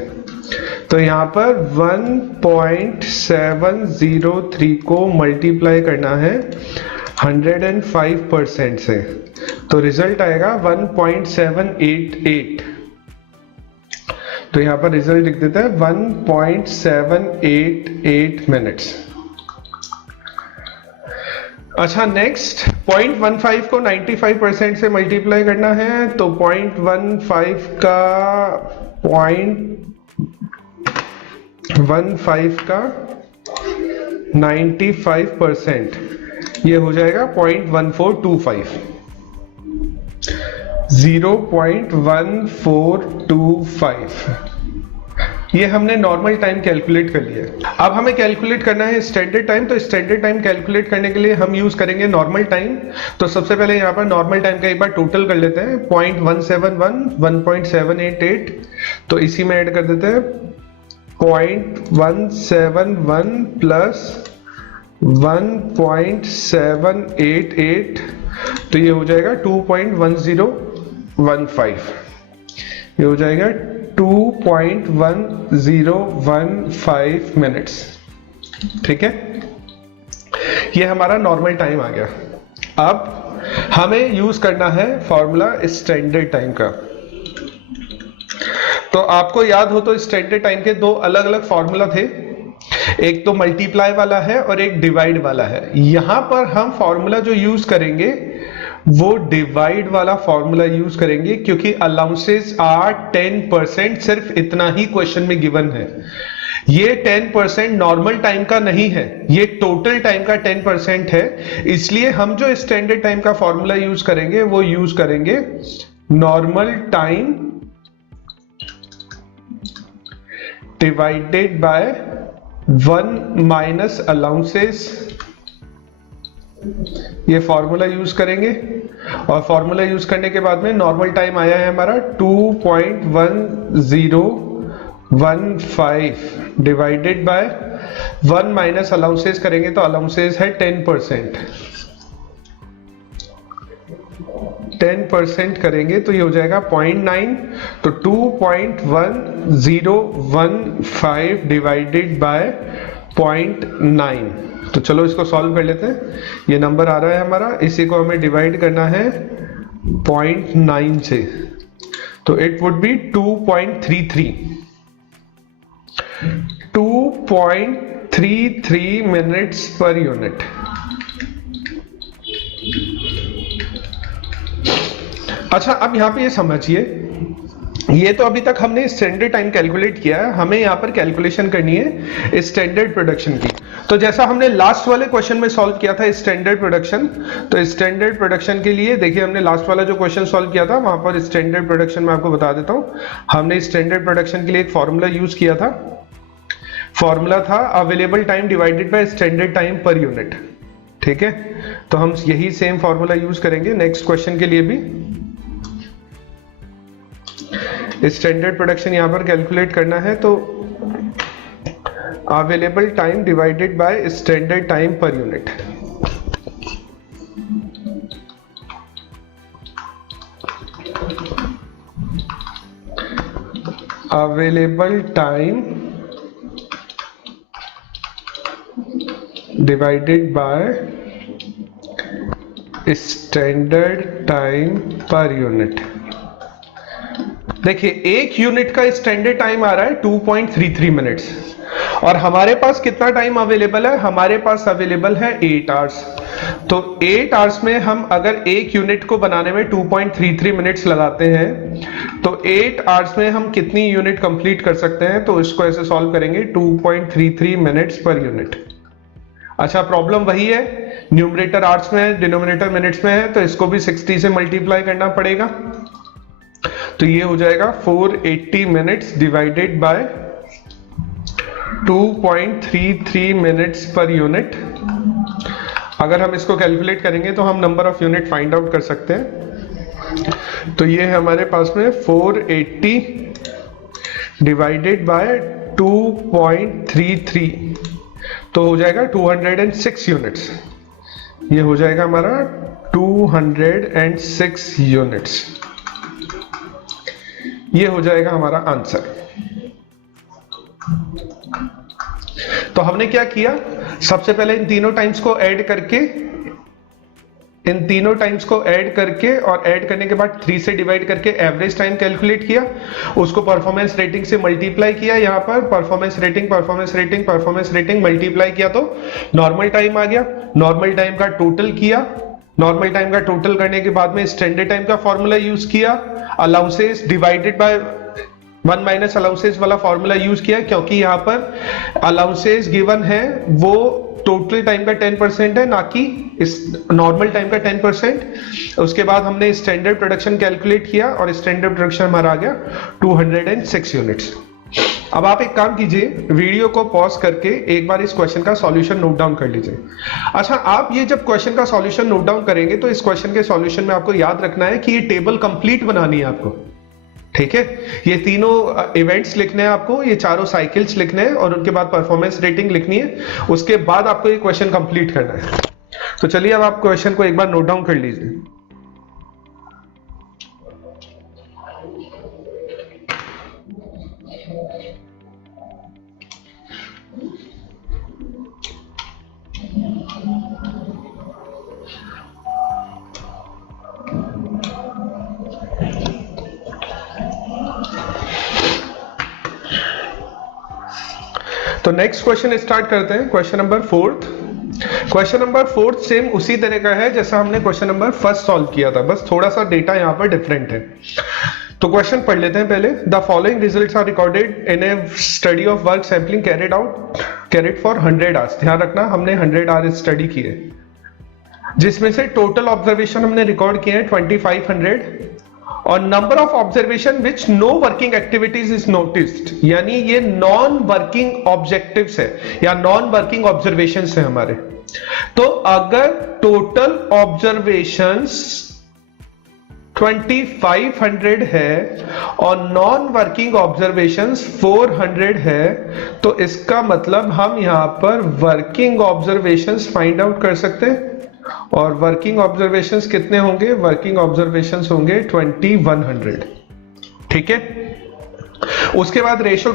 तो यहां पर 1.703 को मल्टीप्लाई करना है 105% से, तो रिजल्ट आएगा 1.788। तो यहां पर रिजल्ट लिख देते हैं 1.788 मिनट्स। अच्छा नेक्स्ट 0.15 को 95% से मल्टीप्लाई करना है तो 0.15 का 95% ये हो जाएगा 0.1425, 0.1425। ये हमने नॉर्मल टाइम कैलकुलेट कर लिया। अब हमें कैलकुलेट करना है स्टैंडर्ड टाइम। तो स्टैंडर्ड टाइम कैलकुलेट करने के लिए हम यूज करेंगे नॉर्मल टाइम। तो सबसे पहले यहाँ पर नॉर्मल टाइम का एक बार टोटल कर लेते हैं, 0.171, 1.788, तो इसी में ऐड कर देते हैं 0.171 प्लस 1.788, तो ये हो जाएगा 2.1015, ये हो जाएगा 2.1015 मिनट्स। ठीक है, ये हमारा नॉर्मल टाइम आ गया। अब हमें यूज करना है फॉर्मूला स्टैंडर्ड टाइम का। तो आपको याद हो तो स्टैंडर्ड टाइम के दो अलग अलग फॉर्मूला थे, एक तो मल्टीप्लाई वाला है और एक डिवाइड वाला है। यहां पर हम फॉर्मूला जो यूज करेंगे वो डिवाइड वाला फॉर्मूला यूज करेंगे, क्योंकि अलाउंसेस आर 10%, सिर्फ इतना ही क्वेश्चन में गिवन है। ये 10% नॉर्मल टाइम का नहीं है, ये टोटल टाइम का 10% है। इसलिए हम जो स्टैंडर्ड टाइम का फॉर्मूला यूज करेंगे वो यूज करेंगे normal time divided by 1 minus allowances, ये फॉर्मूला यूज करेंगे। और फॉर्मूला यूज करने के बाद में नॉर्मल टाइम आया है हमारा 2.1015 डिवाइडेड बाय 1 माइनस अलाउंसेस करेंगे तो अलाउंसेस है 10%, 10% करेंगे तो ये हो जाएगा 0.9, तो 2.1015 डिवाइडेड बाय 0.9। तो चलो इसको सॉल्व कर लेते हैं। ये नंबर आ रहा है हमारा, इसी को हमें डिवाइड करना है 0.9 से, तो it would be 2.33, 2.33 minutes per unit. अच्छा अब यहां पे ये समझिए, ये तो अभी तक हमने स्टैंडर्ड टाइम कैलकुलेट किया है, हमें यहाँ पर कैलकुलेशन करनी है स्टैंडर्ड प्रोडक्शन की। तो जैसा हमने लास्ट वाले क्वेश्चन में सॉल्व किया था स्टैंडर्ड प्रोडक्शन, तो स्टैंडर्ड प्रोडक्शन के लिए देखिए हमने लास्ट वाला जो क्वेश्चन सॉल्व किया था वहां पर स्टैंडर्ड प्रोडक्शन में आपको बता देता हूं, हमने स्टैंडर्ड प्रोडक्शन के लिए एक फॉर्मूला यूज किया था। फॉर्मूला था available time divided by standard time per unit. ठीक है, तो हम यही सेम फॉर्मूला यूज करेंगे नेक्स्ट क्वेश्चन के लिए भी। स्टैंडर्ड प्रोडक्शन यहां पर कैलकुलेट करना है तो available time divided by standard time per unit. Available time divided by standard time per unit. देखिए एक यूनिट का स्टैंडर्ड टाइम आ रहा है 2.33 मिनट्स और हमारे पास कितना टाइम अवेलेबल है, हमारे पास अवेलेबल है 8 आवर्स। तो 8 आवर्स में हम अगर एक यूनिट को बनाने में 2.33 मिनट्स लगाते हैं तो 8 आवर्स में हम कितनी यूनिट कंप्लीट कर सकते हैं, तो इसको ऐसे सॉल्व करेंगे 2.33 मिनट्स पर यूनिट। अच्छा प्रॉब्लम वही है, न्यूमरेटर आवर्स में है, डिनोमिनेटर मिनट्स में है, तो इसको भी 60 से मल्टीप्लाई करना पड़ेगा। तो ये हो जाएगा 480 minutes divided by 2.33 minutes per unit. अगर हम इसको कैलकुलेट करेंगे तो हम number of unit find out कर सकते हैं। तो ये है हमारे पास में 480 डिवाइडेड बाय 2.33, तो हो जाएगा 206 यूनिट्स। ये हो जाएगा हमारा 206 यूनिट्स। ये हो जाएगा हमारा आंसर। तो हमने क्या किया, सबसे पहले इन तीनों टाइम्स को ऐड करके और ऐड करने के बाद 3 से डिवाइड करके एवरेज टाइम कैलकुलेट किया, उसको परफॉर्मेंस रेटिंग से मल्टीप्लाई किया। यहां पर परफॉर्मेंस रेटिंग मल्टीप्लाई किया तो नॉर्मल टाइम आ गया। नॉर्मल टाइम का टोटल किया, नॉर्मल टाइम का टोटल करने के बाद में स्टैंडर्ड टाइम का फॉर्मूला यूज किया, allowances divided by 1 minus allowances वाला फॉर्मूला यूज किया, क्योंकि यहां पर अलाउंसेस गिवन है वो टोटल टाइम का 10% है, ना कि इस नॉर्मल टाइम का 10%। उसके बाद हमने स्टैंडर्ड प्रोडक्शन कैलकुलेट किया और स्टैंडर्ड प्रोडक्शन हमारा आ गया 206 यूनिट्स। अब आप एक काम कीजिए, वीडियो को पॉज करके एक बार इस क्वेश्चन का सॉल्यूशन नोट डाउन कर लीजिए। अच्छा, आप ये जब क्वेश्चन का सॉल्यूशन नोट डाउन करेंगे तो इस क्वेश्चन के सॉल्यूशन में आपको याद रखना है कि ये टेबल कंप्लीट बनानी है आपको, ठीक है। ये तीनों इवेंट्स लिखने हैं आपको, ये चारों साइकिल्स लिखने हैं और उनके बाद परफॉर्मेंस रेटिंग लिखनी है। उसके बाद आपको ये क्वेश्चन कंप्लीट करना है। तो चलिए अब आप क्वेश्चन को एक बार नोट डाउन कर लीजिए। तो नेक्स्ट क्वेश्चन स्टार्ट करते हैं। Question number 4। Question number 4 same उसी तरह का है जैसा हमने क्वेश्चन नंबर 1 सॉल्व किया था, बस थोड़ा सा डेटा यहां पर डिफरेंट है। तो क्वेश्चन पढ़ लेते हैं पहले। The following results are recorded in a study of work sampling carried for 100 hours. ध्यान रखना हमने 100 आवर्स स्टडी किए, जिसमें से टोटल ऑब्जर्वेशन हमने रिकॉर्ड किए हैं 2500 और number of observation which no working activities is noticed, यानी ये नॉन वर्किंग ऑब्जेक्टिव्स है या नॉन वर्किंग ऑब्जर्वेशंस है हमारे। तो अगर टोटल ऑब्जर्वेशंस 2500 है और नॉन वर्किंग ऑब्जर्वेशंस 400 है, तो इसका मतलब हम यहां पर वर्किंग ऑब्जर्वेशंस फाइंड आउट कर सकते हैं। और वर्किंग ऑब्जर्वेशंस कितने होंगे, वर्किंग ऑब्जर्वेशंस होंगे 2100, ठीक है। उसके बाद ratio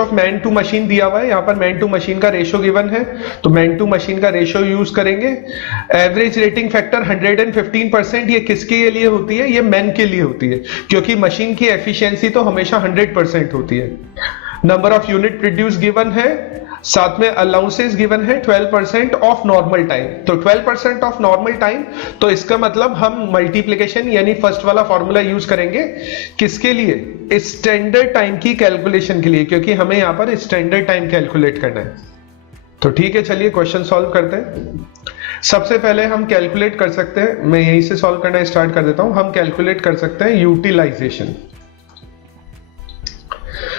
of man to machine दिया हुआ है, यहां पर मैन टू मशीन का रेशो गिवन है, तो मैन टू मशीन का रेशो यूज करेंगे। एवरेज रेटिंग फैक्टर 115%, ये किसके लिए होती है, ये मैन के लिए होती है, क्योंकि मशीन की एफिशिएंसी तो हमेशा 100% होती है। Number of unit produce given है, साथ में अलाउंसेस गिवन है 12% ऑफ नॉर्मल टाइम। तो 12% ऑफ नॉर्मल टाइम, तो इसका मतलब हम मल्टीप्लिकेशन यानी फर्स्ट वाला फॉर्मूला यूज करेंगे किसके लिए, स्टैंडर्ड टाइम की कैलकुलेशन के लिए, क्योंकि हमें यहां पर स्टैंडर्ड टाइम कैलकुलेट करना है। तो ठीक है, चलिए क्वेश्चन सॉल्व करते हैं। सबसे पहले हम कैलकुलेट कर सकते हैं, मैं यहीं से सॉल्व करना स्टार्ट कर देता हूं। हम कैलकुलेट कर सकते हैं यूटिलाइजेशन।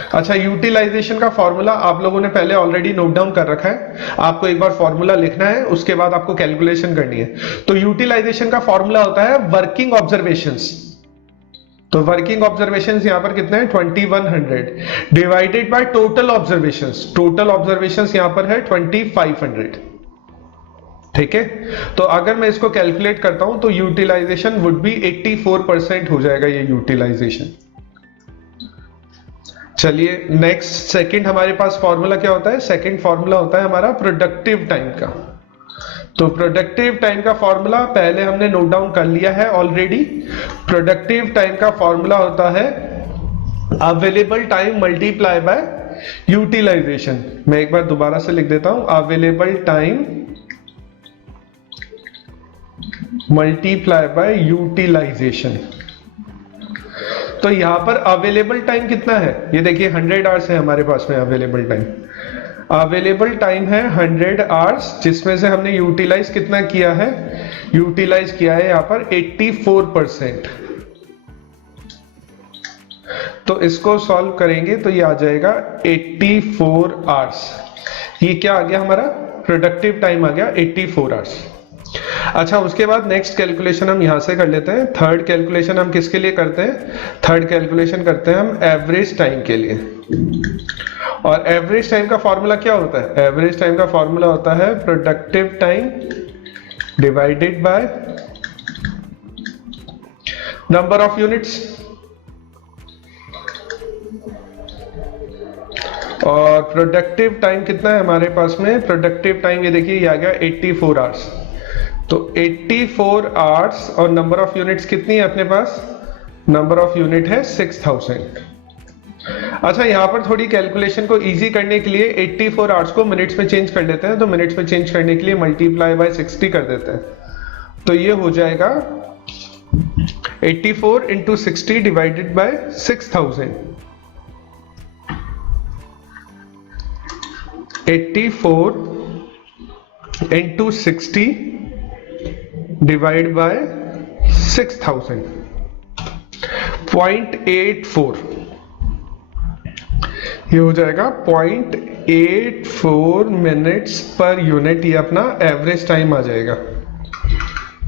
अच्छा, यूटिलाइजेशन का फॉर्मूला आप लोगों ने पहले ऑलरेडी नोट डाउन कर रखा है, आपको एक बार फॉर्मूला लिखना है, उसके बाद आपको कैलकुलेशन करनी है। तो यूटिलाइजेशन का फॉर्मूला होता है वर्किंग ऑब्जर्वेशंस। तो वर्किंग ऑब्जर्वेशंस यहां पर कितने हैं 2100 divided by total observations. Total observations यहां पर है 2500, ठीक है। तो अगर मैं इसको कैलकुलेट करता हूं तो यूटिलाइजेशन वुड बी 84% हो जाएगा ये यूटिलाइजेशन। चलिए नेक्स्ट, सेकंड हमारे पास फॉर्मूला क्या होता है? सेकंड फॉर्मूला होता है हमारा प्रोडक्टिव टाइम का। तो प्रोडक्टिव टाइम का फॉर्मूला पहले हमने नोट डाउन कर लिया है ऑलरेडी। प्रोडक्टिव टाइम का फॉर्मूला होता है available time multiply by utilization. मैं एक बार दोबारा से लिख देता हूं, available time multiply by utilization. तो यहां पर अवेलेबल टाइम कितना है? ये देखिए 100 आवर्स है हमारे पास में अवेलेबल टाइम। अवेलेबल टाइम है 100 आवर्स, जिसमें से हमने यूटिलाइज कितना किया है? यूटिलाइज किया है यहां पर 84%। तो इसको सॉल्व करेंगे तो ये आ जाएगा 84 आवर्स। ये क्या आ गया? हमारा प्रोडक्टिव टाइम आ गया 84 आवर्स। अच्छा, उसके बाद नेक्स्ट कैलकुलेशन हम यहां से कर लेते हैं। थर्ड कैलकुलेशन हम किसके लिए करते हैं? थर्ड कैलकुलेशन करते हैं हम एवरेज टाइम के लिए। और एवरेज टाइम का फॉर्मूला क्या होता है? एवरेज टाइम का फॉर्मूला होता है productive time divided by number of units. और प्रोडक्टिव टाइम कितना है हमारे पास में? प्रोडक्टिव टाइम ये देखिए ये आ गया 84 आवर्स। तो 84 आवर्स और नंबर ऑफ यूनिट्स कितनी है अपने पास? नंबर ऑफ यूनिट है 6000। अच्छा, यहां पर थोड़ी कैलकुलेशन को इजी करने के लिए 84 आवर्स को मिनट्स में चेंज कर लेते हैं। तो मिनट्स में चेंज करने के लिए मल्टीप्लाई बाय 60 कर देते हैं। तो ये हो जाएगा 84 into 60 divided by 6000। 84 into 60 divide by 6000, 0.84। ये हो जाएगा 0.84 मिनट्स पर यूनिट। ये अपना एवरेज टाइम आ जाएगा।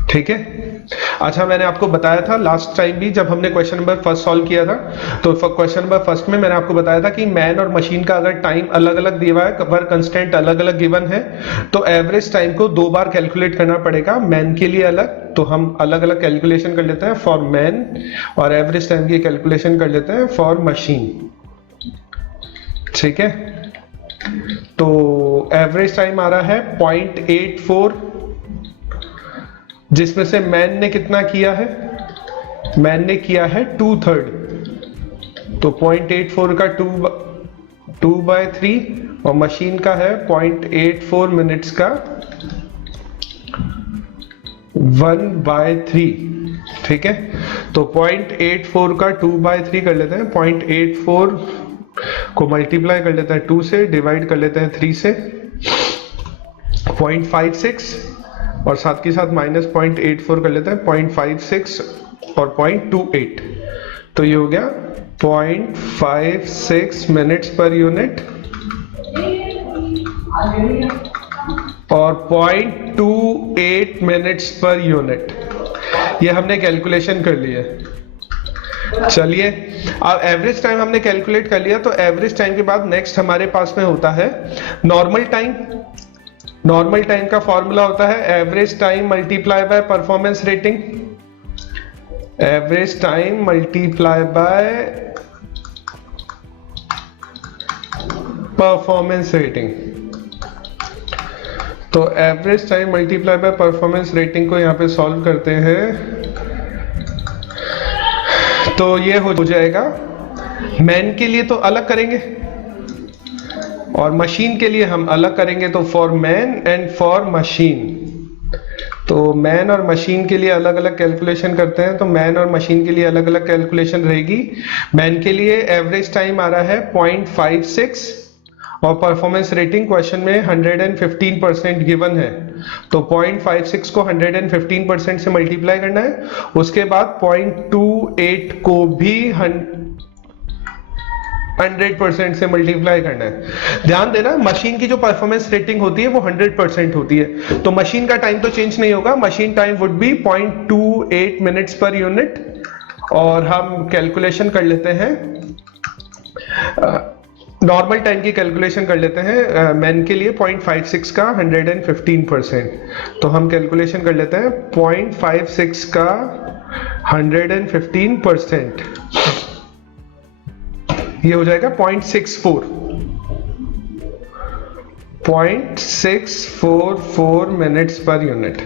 ठीक है। अच्छा, मैंने आपको बताया था लास्ट टाइम भी जब हमने क्वेश्चन नंबर फर्स्ट सॉल्व किया था, तो क्वेश्चन नंबर फर्स्ट में मैंने आपको बताया था कि मैन और मशीन का अगर टाइम अलग अलग दिया है, पर कंस्टेंट अलग अलग गिवन है, तो एवरेज टाइम को 2 बार कैलकुलेट करना पड़ेगा। मैन के लिए अलग, तो हम अलग अलग कैलकुलेशन कर लेते हैं फॉर मैन, और एवरेज टाइम की कैलकुलेशन कर लेते हैं फॉर मशीन। ठीक है। तो एवरेज टाइम आ रहा है 0.84, जिसमें से मैन ने कितना किया है? मैन ने किया है 2/3। तो 0.84 का 2/3 और मशीन का है 0.84 मिनट्स का 1/3। ठीक है। तो 0.84 का 2/3 कर लेते हैं। 0.84 को मल्टीप्लाई कर लेते हैं 2 से, डिवाइड कर लेते हैं 3 से, 0.56 और साथ के साथ माइनस 0.84 कर लेते हैं, 0.56 और 0.28। तो ये हो गया 0.56 मिनट्स पर यूनिट और 0.28 मिनट्स पर यूनिट। ये हमने कैलकुलेशन कर ली है। चलिए, अब एवरेज टाइम हमने कैलकुलेट कर लिया। तो एवरेज टाइम के बाद नेक्स्ट हमारे पास में होता है नॉर्मल टाइम। नॉर्मल टाइम का फॉर्मूला होता है average time multiply by performance rating. Average time multiply by performance rating. तो average time multiply by performance rating को यहां पे सॉल्व करते हैं, तो ये हो जाएगा, मैन के लिए तो अलग करेंगे और मशीन के लिए हम अलग करेंगे। तो for man and for machine, तो मैन और मशीन के लिए अलग अलग कैलकुलेशन करते हैं। तो मैन और मशीन के लिए अलग अलग कैलकुलेशन रहेगी। मैन के लिए एवरेज टाइम आ रहा है 0.56 और परफॉर्मेंस रेटिंग क्वेश्चन में 115% गिवन है। तो 0.56 को 115% से मल्टीप्लाई करना है। उसके बाद 0.28 को भी 100% से मल्टीप्लाई करना है। ध्यान देना, मशीन की जो परफॉर्मेंस रेटिंग होती है वो 100% होती है। तो मशीन का टाइम तो चेंज नहीं होगा। Machine time would be 0.28 minutes per unit. और हम कैलकुलेशन कर लेते हैं, नॉर्मल टाइम की कैलकुलेशन कर लेते हैं मैन के लिए 0.56 का 115%। तो हम कैलकुलेशन कर लेते हैं 0.56 का 115%। ये हो जाएगा 0.644 मिनट्स पर यूनिट।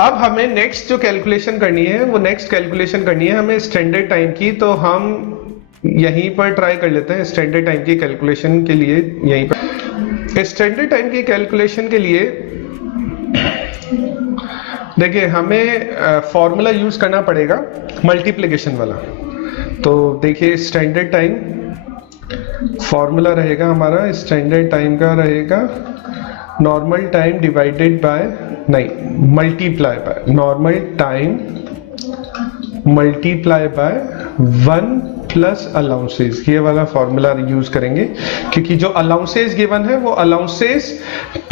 अब हमें नेक्स्ट जो कैलकुलेशन करनी है वो नेक्स्ट कैलकुलेशन करनी है हमें स्टैंडर्ड टाइम की, तो हम यहीं पर ट्राई कर लेते हैं स्टैंडर्ड टाइम की कैलकुलेशन के लिए। यहीं पर स्टैंडर्ड टाइम की कैलकुलेशन के लिए देखिए हमें फॉर्मूला यूज करना पड़ेगा मल्टीप्लिकेशन वाला। तो देखिए स्टैंडर्ड टाइम फॉर्मूला रहेगा हमारा, स्टैंडर्ड टाइम का रहेगा नॉर्मल टाइम डिवाइडेड बाय, नहीं multiply by, normal time multiply by 1 plus allowances. ये वाला फॉर्मूला यूज करेंगे क्योंकि जो अलाउंसेस गिवन है वो अलाउंसेस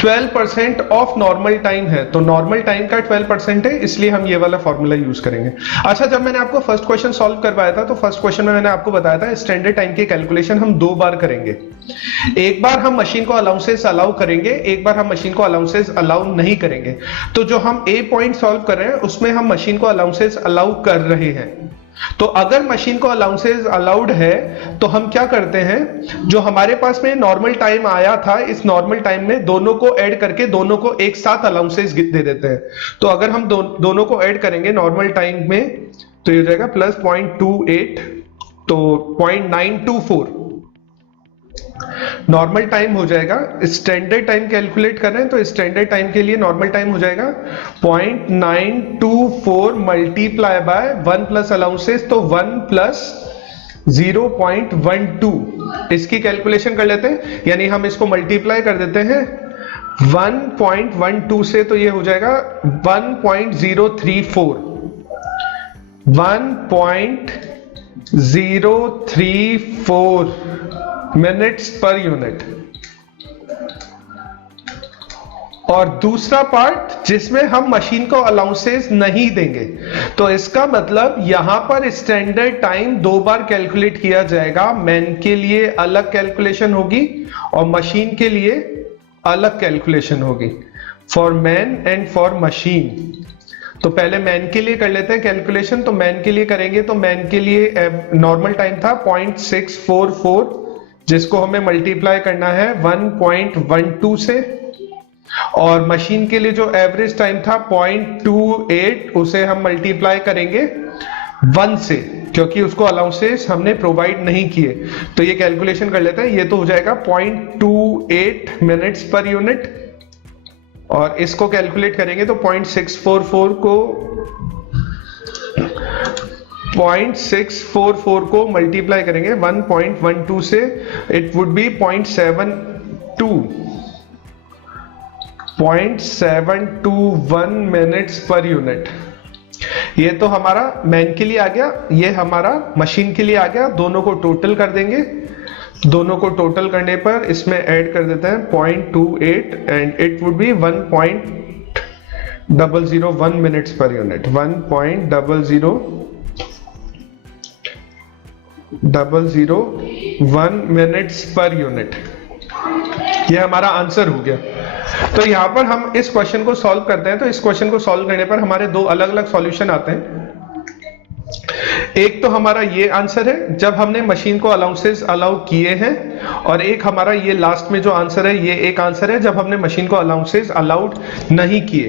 12% ऑफ नॉर्मल टाइम है, तो नॉर्मल टाइम का 12% है, इसलिए हम ये वाला फॉर्मूला यूज करेंगे। अच्छा, जब मैंने आपको फर्स्ट क्वेश्चन सॉल्व करवाया था तो फर्स्ट क्वेश्चन में मैंने आपको बताया था स्टैंडर्ड टाइम की कैलकुलेशन हम 2 बार करेंगे। एक बार हम मशीन को अलाउंसेस अलाउ करेंगे, एक बार हम मशीन को अलाउंसेस अलाउ नहीं करेंगे। तो जो हम ए पॉइंट सॉल्व कर रहे हैं उसमें हम मशीन को अलाउंसेस अलाउ कर रहे हैं। तो अगर मशीन को अलाउंसेस अलाउड है तो हम क्या करते हैं, जो हमारे पास में नॉर्मल टाइम आया था इस नॉर्मल टाइम में दोनों को ऐड करके दोनों को एक साथ अलाउंसेस दे देते हैं। तो अगर हम दोनों को ऐड करेंगे नॉर्मल टाइम में तो ये हो जाएगा प्लस 0.28, तो 0.924 नॉर्मल टाइम हो जाएगा। स्टैंडर्ड टाइम कैलकुलेट कर रहे हैं तो स्टैंडर्ड टाइम के लिए नॉर्मल टाइम हो जाएगा 0.924 मल्टीप्लाई बाय 1 प्लस अलाउंसेस, तो 1 प्लस 0.12। इसकी कैलकुलेशन कर लेते हैं, यानी हम इसको मल्टीप्लाई कर देते हैं 1.12 से, तो ये हो जाएगा 1.034 मिनट्स पर यूनिट। और दूसरा पार्ट जिसमें हम मशीन को अलाउंसेस नहीं देंगे, तो इसका मतलब यहां पर स्टैंडर्ड टाइम 2 बार कैलकुलेट किया जाएगा। मैन के लिए अलग कैलकुलेशन होगी और मशीन के लिए अलग कैलकुलेशन होगी, for man and for machine. तो पहले मैन के लिए कर लेते हैं कैलकुलेशन। तो मैन के लिए करेंगे तो मैन के लिए नॉर्मल टाइम था 0.644, जिसको हमें मल्टीप्लाई करना है 1.12 से, और मशीन के लिए जो एवरेज टाइम था 0.28, उसे हम मल्टीप्लाई करेंगे 1 से, क्योंकि उसको अलाउंसेस हमने प्रोवाइड नहीं किए। तो ये कैलकुलेशन कर लेते हैं, ये तो हो जाएगा 0.28 मिनट्स पर यूनिट, और इसको कैलकुलेट करेंगे तो 0.644 को मल्टीप्लाई करेंगे 1.12 से, it would be 0.721 minutes per unit. ये तो हमारा मैन के लिए आ गया, ये हमारा मशीन के लिए आ गया। दोनों को टोटल कर देंगे, दोनों को टोटल करने पर इसमें ऐड कर देते हैं 0.28 and it would be 1.001 minutes per unit. 1.001 minutes per unit, ये हमारा आंसर हो गया। तो यहां पर हम इस क्वेश्चन को सॉल्व करते हैं, तो इस क्वेश्चन को सॉल्व करने पर हमारे 2 अलग अलग सॉल्यूशन आते हैं। एक तो हमारा ये आंसर है जब हमने मशीन को अलाउंसेस अलाउ किए हैं, और एक हमारा ये लास्ट में जो आंसर है ये एक आंसर है जब हमने मशीन को अलाउंसेस अलाउड नहीं किए।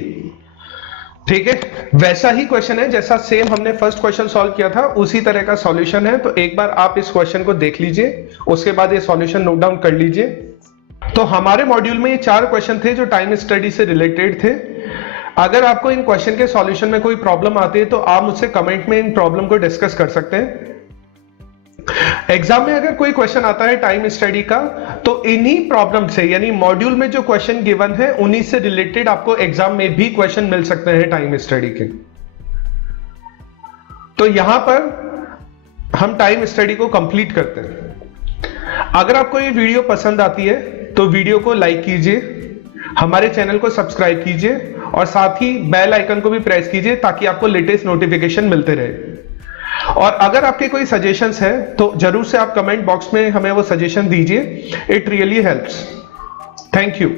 ठीक है, वैसा ही क्वेश्चन है जैसा सेम हमने फर्स्ट क्वेश्चन सॉल्व किया था, उसी तरह का सॉल्यूशन है। तो एक बार आप इस क्वेश्चन को देख लीजिए, उसके बाद ये सॉल्यूशन नोट डाउन कर लीजिए। तो हमारे मॉड्यूल में ये 4 क्वेश्चन थे जो टाइम स्टडी से रिलेटेड थे। अगर आपको इन क्वेश्चन के सॉल्यूशन में कोई प्रॉब्लम आती है तो आप मुझसे कमेंट में इन प्रॉब्लम को डिस्कस कर सकते हैं। एग्जाम में अगर कोई क्वेश्चन आता है टाइम स्टडी का, तो इन्हीं प्रॉब्लम से, यानी मॉड्यूल में जो क्वेश्चन गिवन है उन्हीं से रिलेटेड आपको एग्जाम में भी क्वेश्चन मिल सकते हैं टाइम स्टडी के। तो यहां पर हम टाइम स्टडी को कंप्लीट करते हैं। अगर आपको ये वीडियो पसंद आती है तो वीडियो को लाइक कीजिए, हमारे चैनल को सब्सक्राइब कीजिए और साथ ही बेल आइकन को भी प्रेस कीजिए ताकि आपको लेटेस्ट नोटिफिकेशन मिलते रहे। और अगर आपके कोई सजेशंस है तो जरूर से आप कमेंट बॉक्स में हमें वो सजेशन दीजिए, it really helps. Thank you.